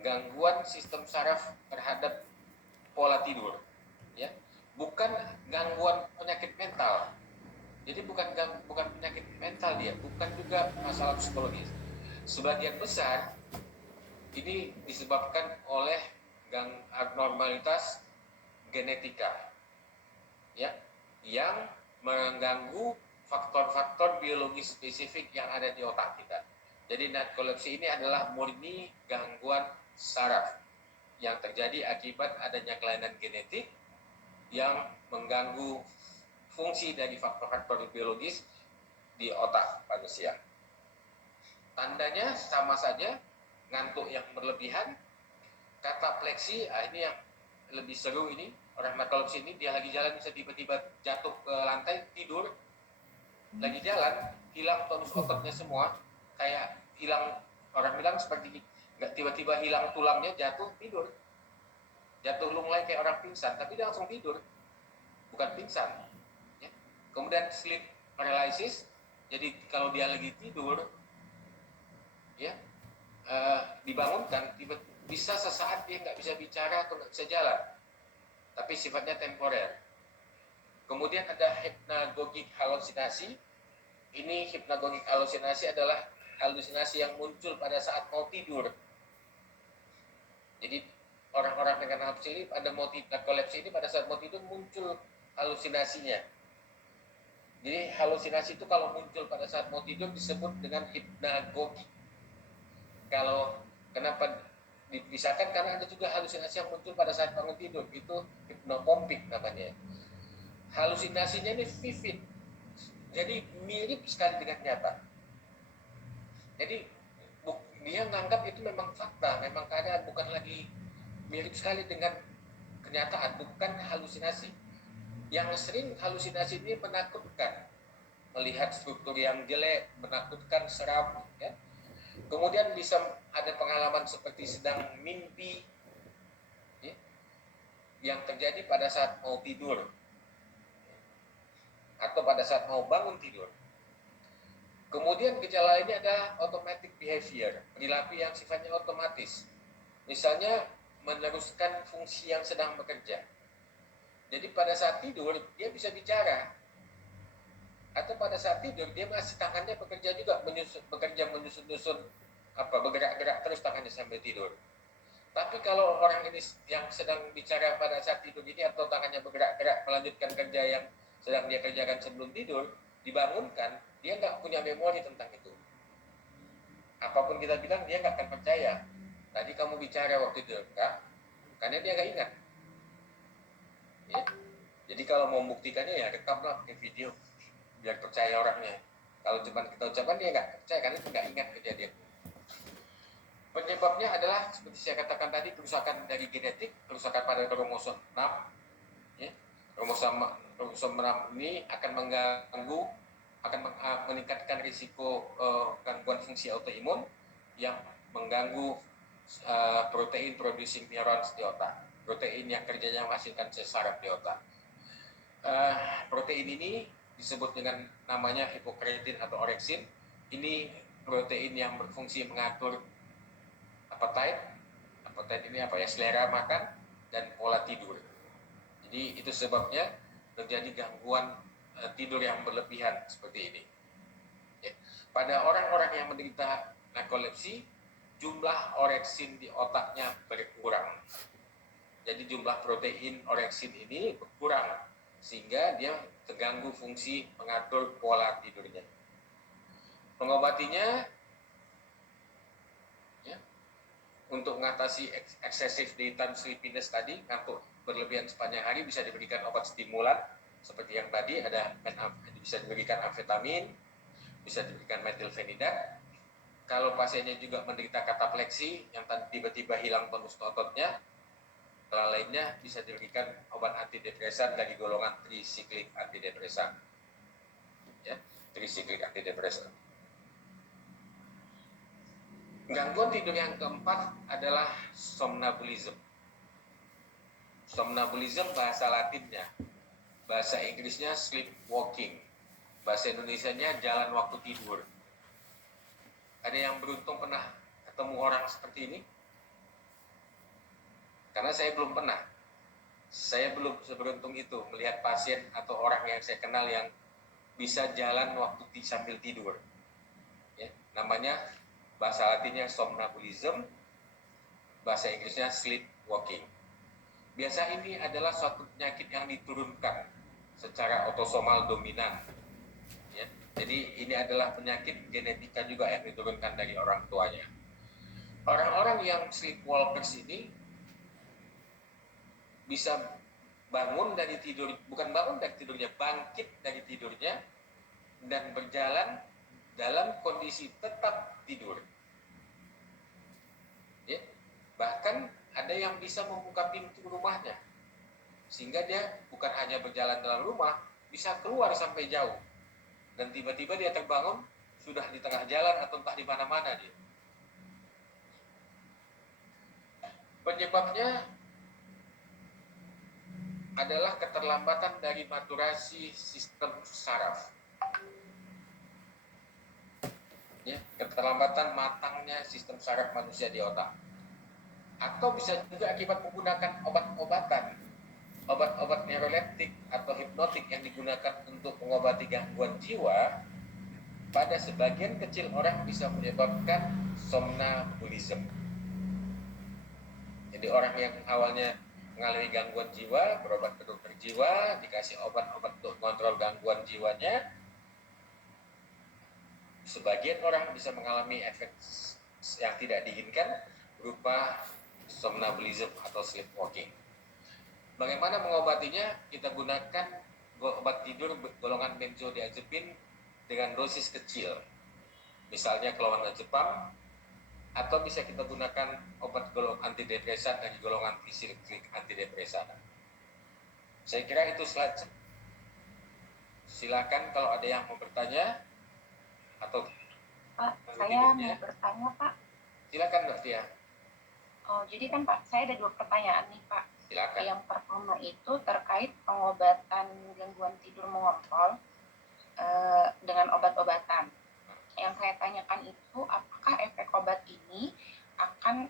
Gangguan sistem saraf terhadap pola tidur. Ya. Bukan gangguan penyakit mental. Jadi bukan penyakit mental dia, bukan juga masalah psikologis. Sebagian besar ini disebabkan oleh abnormalitas genetika, ya, yang mengganggu faktor-faktor biologis spesifik yang ada di otak kita. Jadi narkolepsi ini adalah murni gangguan saraf yang terjadi akibat adanya kelainan genetik yang mengganggu fungsi dari faktor-faktor biologis di otak manusia. Tandanya sama saja, ngantuk yang berlebihan, katapleksi, ini yang lebih seru ini, orang narkolepsi ini dia lagi jalan bisa tiba-tiba jatuh ke lantai, tidur, lagi jalan, hilang tonus ototnya semua, kayak hilang, orang bilang seperti nggak tiba-tiba hilang tulangnya, jatuh, tidur, jatuh lunglai kayak orang pingsan, tapi dia langsung tidur, bukan pingsan. Ya. Kemudian sleep paralysis, jadi kalau dia lagi tidur, ya, dibangunkan, bisa sesaat dia nggak bisa bicara atau nggak bisa jalan. tapi sifatnya temporer. Kemudian ada hypnagogic halusinasi. Ini hypnagogic halusinasi adalah halusinasi yang muncul pada saat mau tidur. Jadi orang-orang dengan narkolepsi ada narkolepsi ini pada saat mau tidur muncul halusinasinya. Jadi halusinasi itu kalau muncul pada saat mau tidur disebut dengan hypnagogic. Kalau kenapa dipisahkan, karena ada juga halusinasi yang muncul pada saat bangun tidur, itu hypnopompik namanya. Halusinasinya ini vivid, jadi mirip sekali dengan nyata. Jadi dia menganggap itu memang fakta, memang keadaan, bukan lagi mirip sekali dengan kenyataan, bukan halusinasi. Yang sering halusinasi ini menakutkan, melihat struktur yang jelek, menakutkan, seram, ya. Kemudian bisa ada pengalaman seperti sedang mimpi, ya, yang terjadi pada saat mau tidur atau pada saat mau bangun tidur. Kemudian gejala ini ada automatic behavior, perilaku yang sifatnya otomatis. Misalnya meneruskan fungsi yang sedang bekerja. Jadi pada saat tidur dia bisa bicara, atau pada saat tidur dia masih tangannya bekerja juga, menyusun bergerak-gerak terus tangannya sambil tidur. Tapi kalau orang ini yang sedang bicara pada saat tidur ini atau tangannya bergerak-gerak melanjutkan kerja yang sedang dia kerjakan sebelum tidur, dibangunkan, dia nggak punya memori tentang itu. Apapun kita bilang dia nggak akan percaya. Tadi kamu bicara waktu itu, enggak? Karena dia nggak ingat. Ya. Jadi kalau mau membuktikannya ya rekamlah pakai video biar percaya orangnya. Kalau cuma kita ucapkan dia nggak percaya karena itu nggak ingat kejadian. Penyebabnya adalah seperti saya katakan tadi, kerusakan dari genetik, kerusakan pada kromosom 6. Ya. Kromosom 6 ini akan mengganggu, akan meningkatkan risiko gangguan fungsi autoimun yang mengganggu protein producing neurons di otak. Protein yang kerjanya menghasilkan sel saraf di otak. Protein ini disebut dengan namanya hipokreatin atau orexin. Ini protein yang berfungsi mengatur appetite ini selera makan dan pola tidur. Jadi itu sebabnya terjadi gangguan tidur yang berlebihan seperti ini. Ya. Pada orang-orang yang menderita narkolepsi, jumlah orexin di otaknya berkurang. Jadi jumlah protein orexin ini berkurang sehingga dia terganggu fungsi mengatur pola tidurnya. Pengobatinya ya, untuk mengatasi excessive daytime sleepiness tadi, ngantuk berlebihan sepanjang hari, bisa diberikan obat stimulan seperti yang tadi, bisa diberikan amfetamin, bisa diberikan metilfenidat. Kalau pasiennya juga menderita katapleksi yang tiba-tiba hilang tonus ototnya, lainnya bisa diberikan obat antidepresan dari golongan tricyclic antidepresan. Ya, tricyclic antidepresan. Gangguan tidur yang keempat adalah somnambulism. Somnambulism bahasa Latinnya, bahasa Inggrisnya sleepwalking, bahasa Indonesianya jalan waktu tidur. Ada yang beruntung pernah ketemu orang seperti ini? Karena saya belum pernah. Saya belum seberuntung itu melihat pasien atau orang yang saya kenal yang bisa jalan waktu sambil tidur. Ya, namanya bahasa Latinnya somnambulism, bahasa Inggrisnya sleepwalking. Biasa ini adalah suatu penyakit yang diturunkan secara autosomal dominan. Ya, jadi ini adalah penyakit genetika juga yang diturunkan dari orang tuanya. Orang-orang yang sleepwalkers ini bisa bangun dari tidur, bukan bangun dari tidurnya, bangkit dari tidurnya dan berjalan dalam kondisi tetap tidur. Ya, bahkan ada yang bisa membuka pintu rumahnya sehingga dia bukan hanya berjalan dalam rumah, bisa keluar sampai jauh dan tiba-tiba dia terbangun sudah di tengah jalan atau entah di mana-mana dia. Penyebabnya adalah keterlambatan dari maturasi sistem saraf. Ya, keterlambatan matangnya sistem saraf manusia di otak. Atau bisa juga akibat menggunakan obat-obatan. obat-obat neuroleptik atau hipnotik yang digunakan untuk mengobati gangguan jiwa pada sebagian kecil orang bisa menyebabkan somnambulisme. Jadi orang yang awalnya mengalami gangguan jiwa, berobat ke dokter jiwa, dikasih obat-obat untuk kontrol gangguan jiwanya, sebagian orang bisa mengalami efek yang tidak diinginkan berupa somnambulisme atau sleepwalking. Bagaimana mengobatinya? Kita gunakan obat tidur golongan benzodiazepin dengan dosis kecil. Misalnya clonazepam, atau bisa kita gunakan obat golongan antidepresan dari golongan trisirklik antidepresan. Saya kira itu slide. Silakan kalau ada yang mau bertanya atau Pak, saya mau bertanya, Pak. Silakan, Mbak Tia. Oh, jadi kan Pak, saya ada 2 pertanyaan nih, Pak. Silakan. Yang pertama itu terkait pengobatan gangguan tidur mengontrol dengan obat-obatan. Yang saya tanyakan itu, apakah efek obat ini akan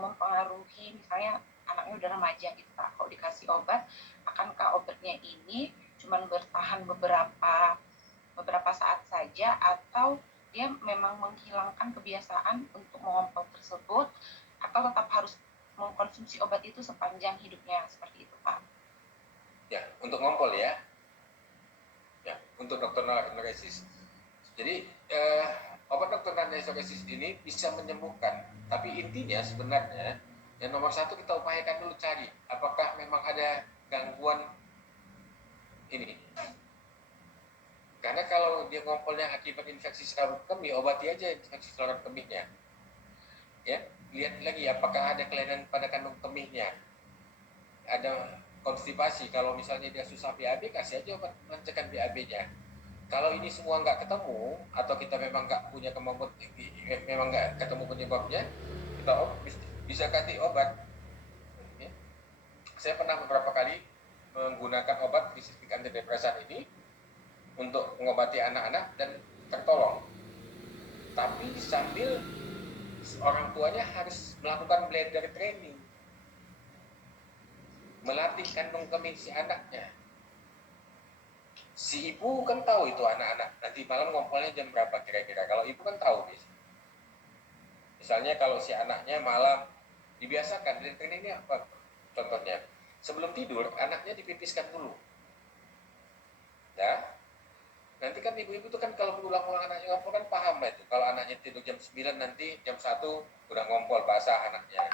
mempengaruhi, misalnya anaknya udah remaja gitu, Pak, kalau dikasih obat, akankah obatnya ini cuma bertahan beberapa saat saja, atau dia memang menghilangkan kebiasaan untuk mengompol tersebut, atau tetap harus mengkonsumsi obat itu sepanjang hidupnya, seperti itu, Pak? Ya, untuk ngompol ya. Ya, untuk nocturnal enuresis. Jadi obat nocturnal enuresis ini bisa menyembuhkan, tapi intinya sebenarnya yang nomor satu kita upayakan dulu cari apakah memang ada gangguan ini. Karena kalau dia ngompolnya akibat infeksi saluran kemih, obati aja infeksi saluran kemihnya. Ya, lihat lagi apakah ada kelainan pada kandung kemihnya. Ada konstipasi, kalau misalnya dia susah BAB, kasih aja obat mencegah BAB-nya. Kalau ini semua nggak ketemu, atau kita memang nggak punya kemampuan, memang nggak ketemu penyebabnya, kita bisa ganti obat. Ya. Saya pernah beberapa kali menggunakan obat trisirklik antidepresan ini untuk mengobati anak-anak dan tertolong. Tapi sambil orang tuanya harus melakukan bladder training, melatih kandung kemih si anaknya. Si ibu kan tahu itu anak-anak nanti malam ngompolnya jam berapa kira-kira. Kalau ibu kan tahu, misalnya kalau si anaknya malam dibiasakan, bladder training ini apa contohnya? Sebelum tidur anaknya dipipiskan dulu. Ya, nanti kan ibu-ibu tuh kan kalau berulang-ulang anaknya ngompol kan paham lah itu. Kalau anaknya tidur jam 9 nanti jam 1 udah ngompol basah anaknya.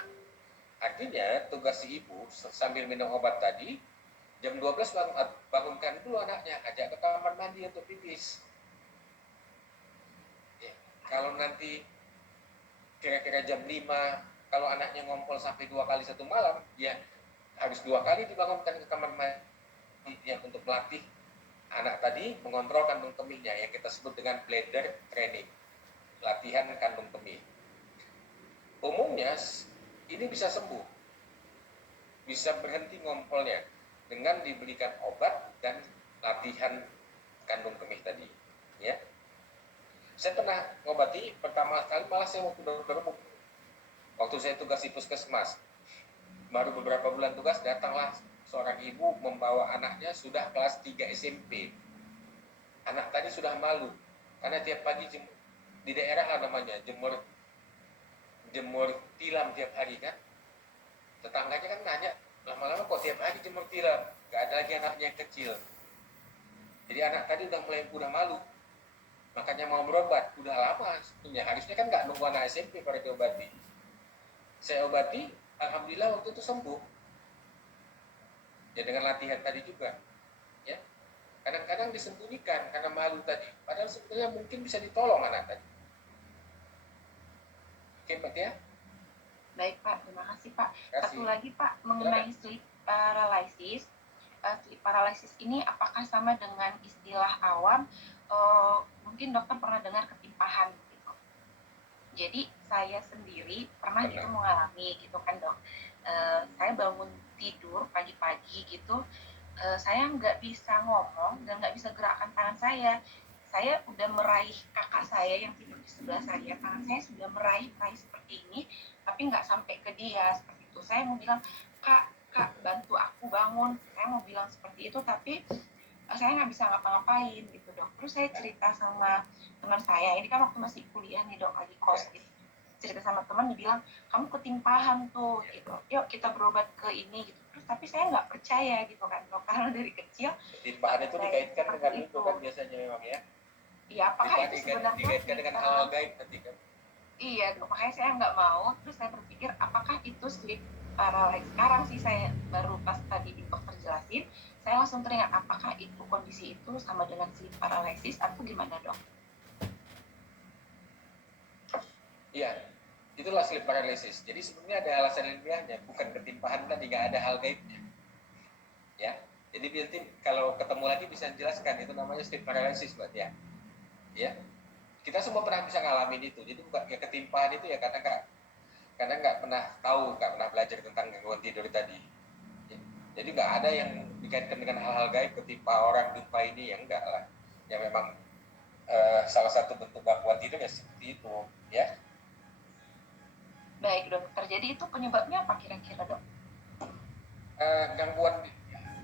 Artinya tugas si ibu sambil minum obat tadi, jam 12 bangunkan dulu anaknya, ajak ke kamar mandi untuk pipis. Ya, kalau nanti kira-kira jam 5, kalau anaknya ngompol sampai 2 kali satu malam, ya harus 2 kali dibangunkan ke kamar mandi ya, untuk melatih anak tadi mengontrol kandung kemihnya yang kita sebut dengan bladder training, latihan kandung kemih. Umumnya ini bisa sembuh, bisa berhenti ngompolnya dengan diberikan obat dan latihan kandung kemih tadi. Ya, saya pernah ngobati pertama kali malah saya waktu dokter umum, waktu saya tugas di puskesmas. Baru beberapa bulan tugas datanglah seorang ibu membawa anaknya sudah kelas 3 SMP. Anak tadi sudah malu karena tiap pagi di daerah lah namanya jemur tilam tiap hari kan. Tetangganya kan nanya, lama-lama kok tiap hari jemur tilam, gak ada lagi anaknya yang kecil. Jadi anak tadi udah malu, makanya mau berobat. Udah lama sebetulnya, harusnya kan gak nunggu anak SMP pada diobati. Saya obati, alhamdulillah waktu itu sembuh. Ya dengan latihan tadi juga. Ya, kadang-kadang disembunyikan karena malu tadi, padahal sebetulnya mungkin bisa ditolong anak tadi. Oke Pak ya. Baik Pak, terima kasih Pak. Satu lagi Pak, mengenai sleep paralysis. Sleep paralysis ini apakah sama dengan istilah awam? Mungkin dokter pernah dengar ketimpahan gitu. Jadi saya sendiri pernah gitu mengalami gitu kan dok. Saya bangun tidur pagi-pagi gitu, saya nggak bisa ngomong dan nggak bisa gerakkan tangan saya. Saya udah meraih kakak saya yang tidur di sebelah saya, tangan saya sudah meraih seperti ini, tapi nggak sampai ke dia seperti itu. Saya mau bilang, kak Kak bantu aku bangun. Saya mau bilang seperti itu tapi saya nggak bisa ngapa-ngapain gitu dok. Terus saya cerita sama teman saya, ini kan waktu masih kuliah nih dok, lagi kos gitu. Cerita sama teman, dibilang kamu ketimpahan tuh gitu, yuk kita berobat ke ini gitu. Terus tapi saya nggak percaya gitu kan dok, karena dari kecil ketimpahan itu dikaitkan dengan itu kan biasanya memang ya. Iya, apakah itu sebenarnya dikaitkan dengan hal gaib nanti kan. Iya, makanya saya nggak mau. Terus saya berpikir, apakah itu sleep paralysis? Sekarang sih saya baru pas tadi di dokter jelasin, saya langsung teringat apakah itu kondisi itu sama dengan sleep paralysis atau gimana dok? Iya, itulah sleep paralysis. Jadi sebenarnya ada alasan ilmiahnya, bukan ketimpahan tadi, nggak ada hal gaibnya. Ya, jadi nanti kalau ketemu lagi bisa jelaskan itu namanya sleep paralysis, Mbak ya. Ya, kita semua pernah bisa ngalamin itu. Jadi bukan ya ketimpahan itu ya karena nggak pernah tahu, nggak pernah belajar tentang gangguan tidur tadi. Jadi nggak ada yang dikaitkan dengan hal-hal gaib ketimpa orang gempa ini, yang enggak lah. Ya memang salah satu bentuk gangguan tidur ya seperti itu, ya. Baik dokter, jadi itu penyebabnya apa kira-kira dok? Gangguan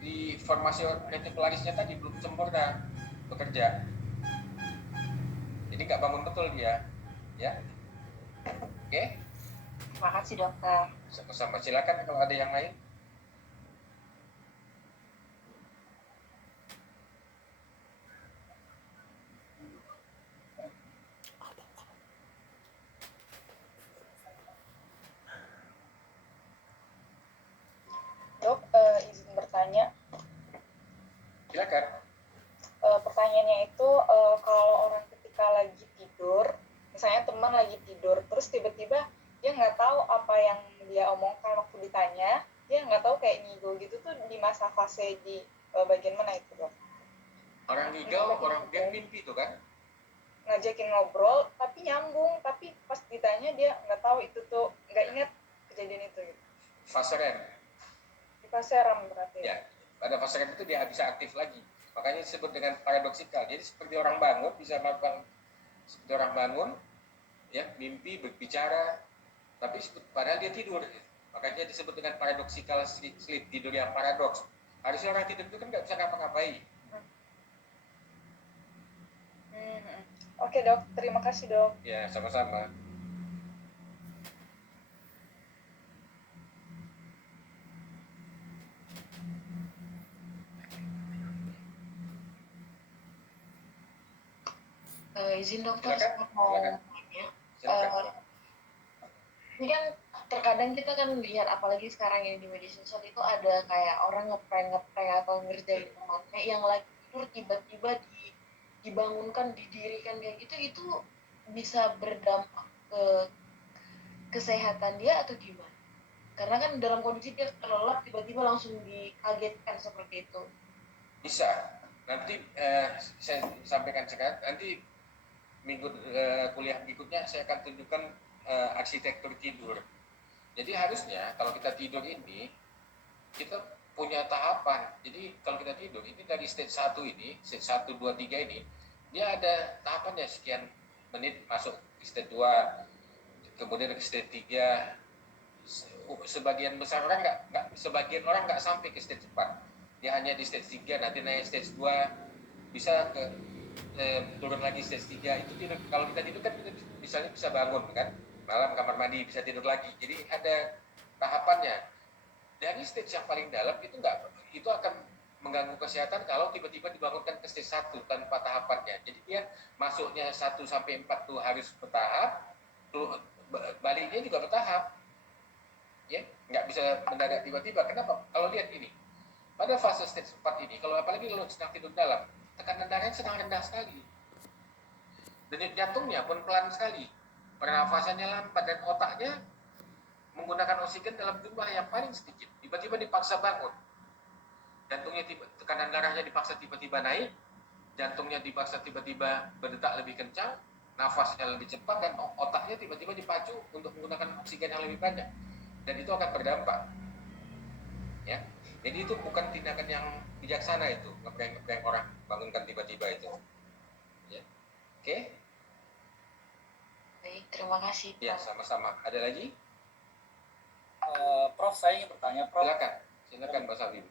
di formasi retikularisnya tadi belum sempurna bekerja. Jadi nggak bangun betul dia, ya. Oke. Terima kasih dokter. Sama-sama, silakan kalau ada yang lain. Dok, izin bertanya. Silakan. Pertanyaannya itu kalau orang ketika lagi tidur, misalnya teman lagi tidur, terus tiba-tiba dia nggak tahu apa yang dia omongkan waktu ditanya, dia nggak tahu kayak ngigo gitu tuh di masa fase di bagian mana itu dok? Orang ngigau, orang dia mimpi itu kan? Ngajakin ngobrol, tapi nyambung, tapi pas ditanya dia nggak tahu itu tuh, nggak ingat kejadian itu gitu. Fase REM. Di fase REM berarti. Ya, pada fase REM itu dia bisa aktif lagi. Makanya disebut dengan paradoksikal. Jadi seperti orang bangun, bisa melakukan seperti orang bangun, ya, mimpi, berbicara, tapi padahal dia tidur. Makanya disebut dengan paradoksikal sleep, tidur yang paradoks. Harusnya orang tidur itu kan nggak bisa ngapa-ngapain. Oke dok, terima kasih dok. Ya, sama-sama. Izin dokter, saya mau nanya. Ini kan terkadang kita kan lihat, apalagi sekarang yang di media sosial itu ada kayak orang ngeprank atau ngerjain temannya yang lagi tidur tiba-tiba dibangunkan, didirikan kayak gitu, itu bisa berdampak ke kesehatan dia atau gimana? Karena kan dalam kondisi dia terlelap tiba-tiba langsung dikagetkan seperti itu. Bisa. Nanti saya sampaikan sekarang, nanti minggu kuliah berikutnya saya akan tunjukkan arsitektur tidur. Jadi harusnya kalau kita tidur ini, kita punya tahapan. Jadi kalau kita tidur ini dari stage 1 ini, stage 1, 2, 3 ini, dia ada tahapannya, sekian menit masuk ke stage 2, kemudian ke stage 3. Sebagian besar orang sebagian orang nggak sampai ke stage 4. Dia hanya di stage 3, nanti naik stage 2, bisa ke turun lagi stage 3. Itu tidur, kalau kita tidur kan kita misalnya bisa bangun kan, malam kamar mandi, bisa tidur lagi. Jadi ada tahapannya. Dari stage yang paling dalam itu akan mengganggu kesehatan kalau tiba-tiba dibangunkan ke stage 1 tanpa tahapannya. Jadi dia masuknya 1 sampai 4 tuh harus bertahap, baliknya juga bertahap. Ya, nggak bisa mendadak tiba-tiba. Kenapa? Kalau lihat ini, pada fase stage 4 ini, kalau apalagi kalau sedang tidur dalam, tekanan darahnya sedang rendah sekali. Denyut jantungnya pun pelan sekali. Pernafasannya lambat dan otaknya menggunakan oksigen dalam jumlah yang paling sedikit. Tiba-tiba dipaksa bangun. Tekanan darahnya dipaksa tiba-tiba naik, jantungnya dipaksa tiba-tiba berdetak lebih kencang, nafasnya lebih cepat, dan otaknya tiba-tiba dipacu untuk menggunakan oksigen yang lebih banyak. Dan itu akan berdampak. Ya, jadi itu bukan tindakan yang bijaksana itu, ngeprank orang bangunkan tiba-tiba itu. Ya, oke? Baik, terima kasih. Ya, sama-sama. Ada lagi? Prof, saya ingin bertanya, Prof. Silakan. Silakan Mas Habib.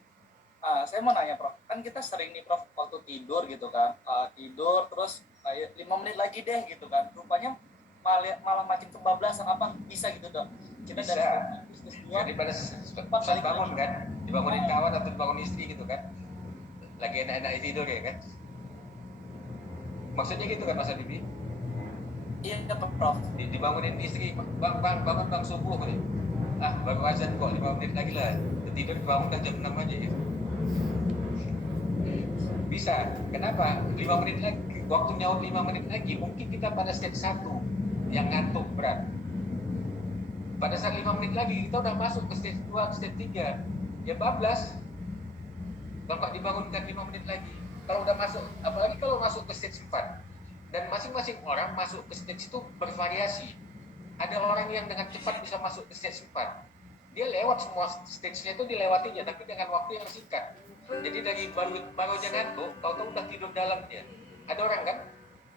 Saya mau nanya Prof, kan kita sering nih Prof waktu tidur gitu kan, tidur terus 5 menit lagi deh gitu kan, rupanya malah makin kebablasan, apa bisa gitu Dok? Kita Bisa. dari bisnis dua, Jadi pada saat bangun kan, dibangunin kawan atau dibangun istri gitu kan, lagi enak-enak tidur ya kan. Maksudnya gitu kan Mas Habib? iya Prof. Dibangunin istri, bangun subuh nih. Baru azan kok 5 menit lagi lah. Tidur bangun kan jam 6 aja ya. Bisa. Kenapa? 5 menit lagi. Waktu nyawa 5 menit lagi, mungkin kita pada stage 1 yang ngantuk berat. Pada saat 5 menit lagi, kita udah masuk ke stage 2, ke stage 3. Ya bablas. Bapak dibangunkan 5 menit lagi. Kalau udah masuk, apalagi kalau masuk ke stage 4. Dan masing-masing orang masuk ke stage itu bervariasi. Ada orang yang dengan cepat bisa masuk ke stage 4. Dia lewat semua stage-nya itu dilewatinya, tapi dengan waktu yang singkat. Jadi dari baru aja ngantuk, tahu-tahu udah tidur dalamnya. Ada orang kan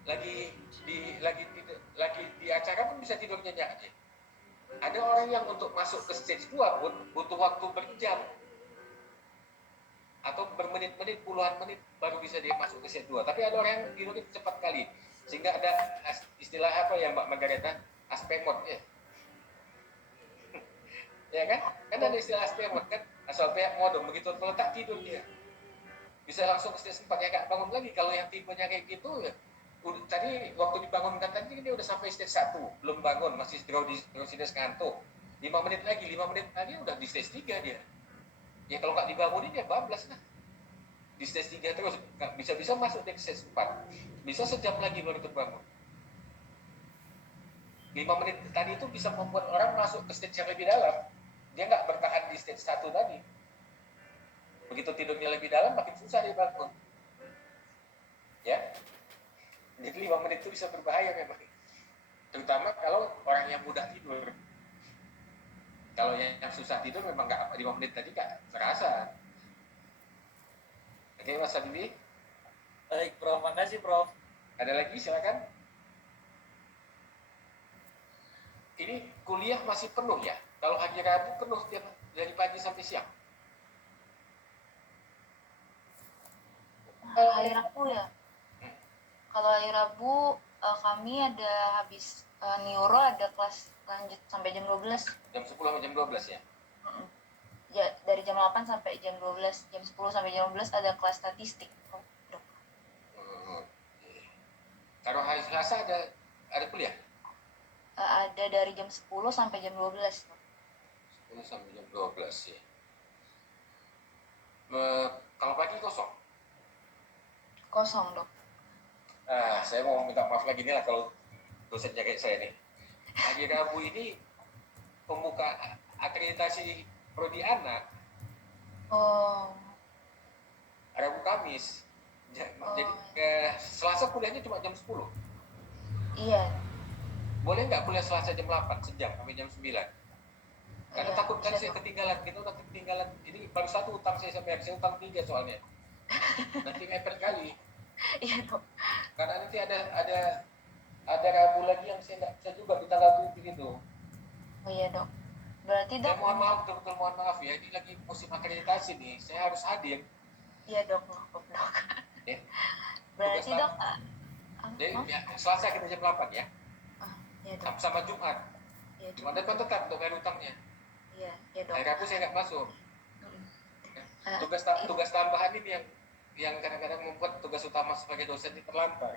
lagi di acara pun bisa tidur nyenyak aja. Ada orang yang untuk masuk ke stage 2 pun butuh waktu berjam atau bermenit-menit, puluhan menit baru bisa dia masuk ke stage 2. Tapi ada orang yang tidurnya cepat kali, sehingga ada istilah apa ya Mbak Margareta, aspemot ya. Ya kan ada istilah aspemot kan, asal pihak modom begitu kalau tak tidur dia bisa langsung ke stage 4 ya gak bangun lagi. Kalau yang tipenya kayak gitu ya, tadi waktu dibangunkan tadi dia udah sampai stage 1 belum bangun, masih drowsiness ngantuk. 5 menit lagi udah di stage 3 dia. Ya kalau nggak dibangunin ya bablas lah. Di stage 3 terus, bisa-bisa masuk di stage 4. Bisa sejam lagi baru terbangun. 5 menit tadi itu bisa membuat orang masuk ke stage yang lebih dalam. Dia nggak bertahan di stage 1 tadi. Begitu tidurnya lebih dalam, makin susah dia bangun. Ya. Jadi 5 menit itu bisa berbahaya memang. Terutama kalau orang yang mudah tidur. Kalau yang susah tidur memang nggak 5 menit tadi nggak terasa. Oke Mas Habibie. Baik Prof, makasih Prof. Ada lagi silakan. Ini kuliah masih penuh ya? Kalau hari Rabu penuh dari pagi sampai siang? Hari Rabu ya. Kalau hari Rabu kami ada habis neuro, ada kelas lanjut sampai jam 12. Jam 10 sampai jam 12 ya? Ya, dari jam 8 sampai jam 12. Jam 10 sampai jam 12 ada kelas statistik. Kalau hari Selasa ada kuliah? Ada dari jam 10 sampai jam 12. 10 sampai jam 12 ya. Kalau pagi kosong? Kosong Dok. Saya mau minta maaf lagi nih lah kalau dosennya kayak saya nih. Hari Rabu ini pembuka akreditasi prodi anak. Oh. Rabu Kamis. Jadi Selasa kuliahnya cuma jam 10. Iya. Boleh nggak kuliah Selasa jam 8 sejam sampai jam 9? Karena Iya, takut kan saya Dok. ketinggalan, kita udah ketinggalan. Ini baru satu utang saya bayar, saya utang 3 soalnya. Nanti mepet kali. Iya Dok. Karena nanti ada Rabu lagi yang saya nggak bisa juga di tanggal 7 gitu. Oh iya Dok. Berarti Dok. Saya mohon maaf, betul-betul mohon maaf ya. Ini lagi musim akreditasi nih, saya harus hadir. Iya Dok, maaf Dok. Ya. Berarti Tugas Dok. Jadi ya, Selasa kita jam 8 ya. Iya Dok. Sama Jumat. Iya Dok. Jumat depan tetap untuk bayar utangnya. Iya, iya Dok. Hari Rabu saya nggak masuk. Ah, Tugas tambahan ini yang kadang-kadang membuat tugas utama sebagai dosen ini terlantar.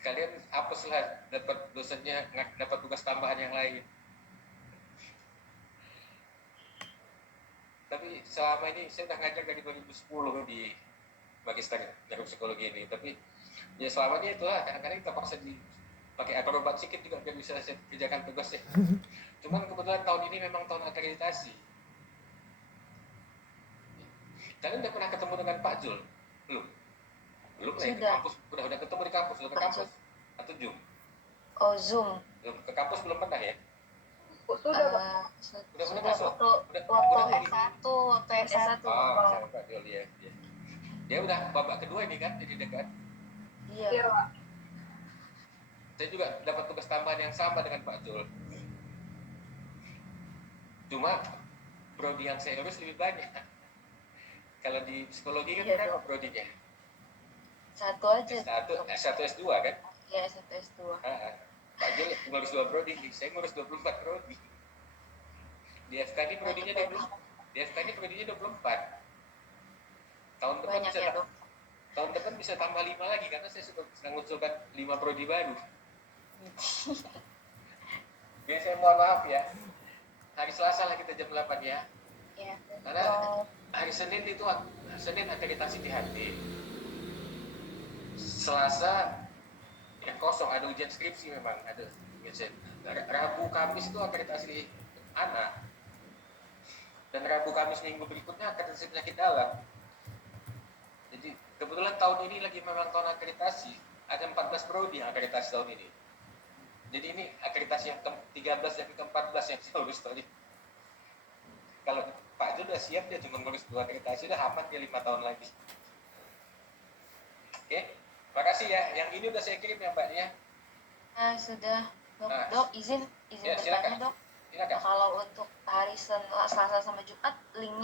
Kalian hapus lah, dapat dosennya dapat tugas tambahan yang lain. Tapi selama ini saya udah ngajar dari 2010 di Magister Jarum Psikologi ini. Tapi ya selamanya itulah, kadang-kadang kita paksa pakai akrobat sedikit juga biar bisa saya kerjakan tugasnya. Cuman kebetulan tahun ini memang tahun akreditasi. Kalian udah pernah ketemu dengan Pak Jul? Belum? Belum ya? Ke kampus, udah ketemu di kampus, udah ke kampus? Atau Zoom? Oh, Zoom. Belum, ke kampus belum pernah ya? Sudah, Pak. Udah Sudah masuk? waktu S1, waktu S1. Oh, sama Pak Jul ya. Dia udah babak kedua ini kan, jadi dekat. Iya. Iya, Pak. Saya juga dapat tugas tambahan yang sama dengan Pak Jul. Cuma prodi yang saya urus lebih banyak. Kalau di psikologi kan Iya, berapa Dok. prodinya? Satu aja. S1, S2 kan? Ya, S1, S2. Pak Jul ngurus 2 prodi, saya ngurus 24 prodi. Di FK ini prodinya 24. Tahun depan Banyak bisa ya, Dok. tahun depan bisa tambah 5 lagi karena saya sudah sedang mengusulkan 5 prodi baru. Jadi saya mohon maaf ya. Hari Selasa lah kita jam 8 ya. Ya. Karena hari Senin itu Senin akreditasi di HT. Selasa ya kosong, ada ujian skripsi memang, ada ujian. Rabu Kamis itu akreditasi anak. Dan Rabu Kamis minggu berikutnya akreditasi penyakit dalam. Jadi kebetulan tahun ini lagi memang tahun akreditasi, ada 14 prodi yang akreditasi tahun ini. Jadi ini akreditasi yang ke-13 dan ke-14 yang saya urus tadi. Kalau Pak Jul udah siap, dia cuma ngurus 2 akreditasi, udah aman dia 5 tahun lagi. Oke, makasih ya. Yang ini udah saya kirim ya Mbak ya. Sudah. Dok, Nah. Dok, izin Ya, silakan. bertanya, Dok. Silakan. Kalau untuk hari Selasa sama Jumat, linknya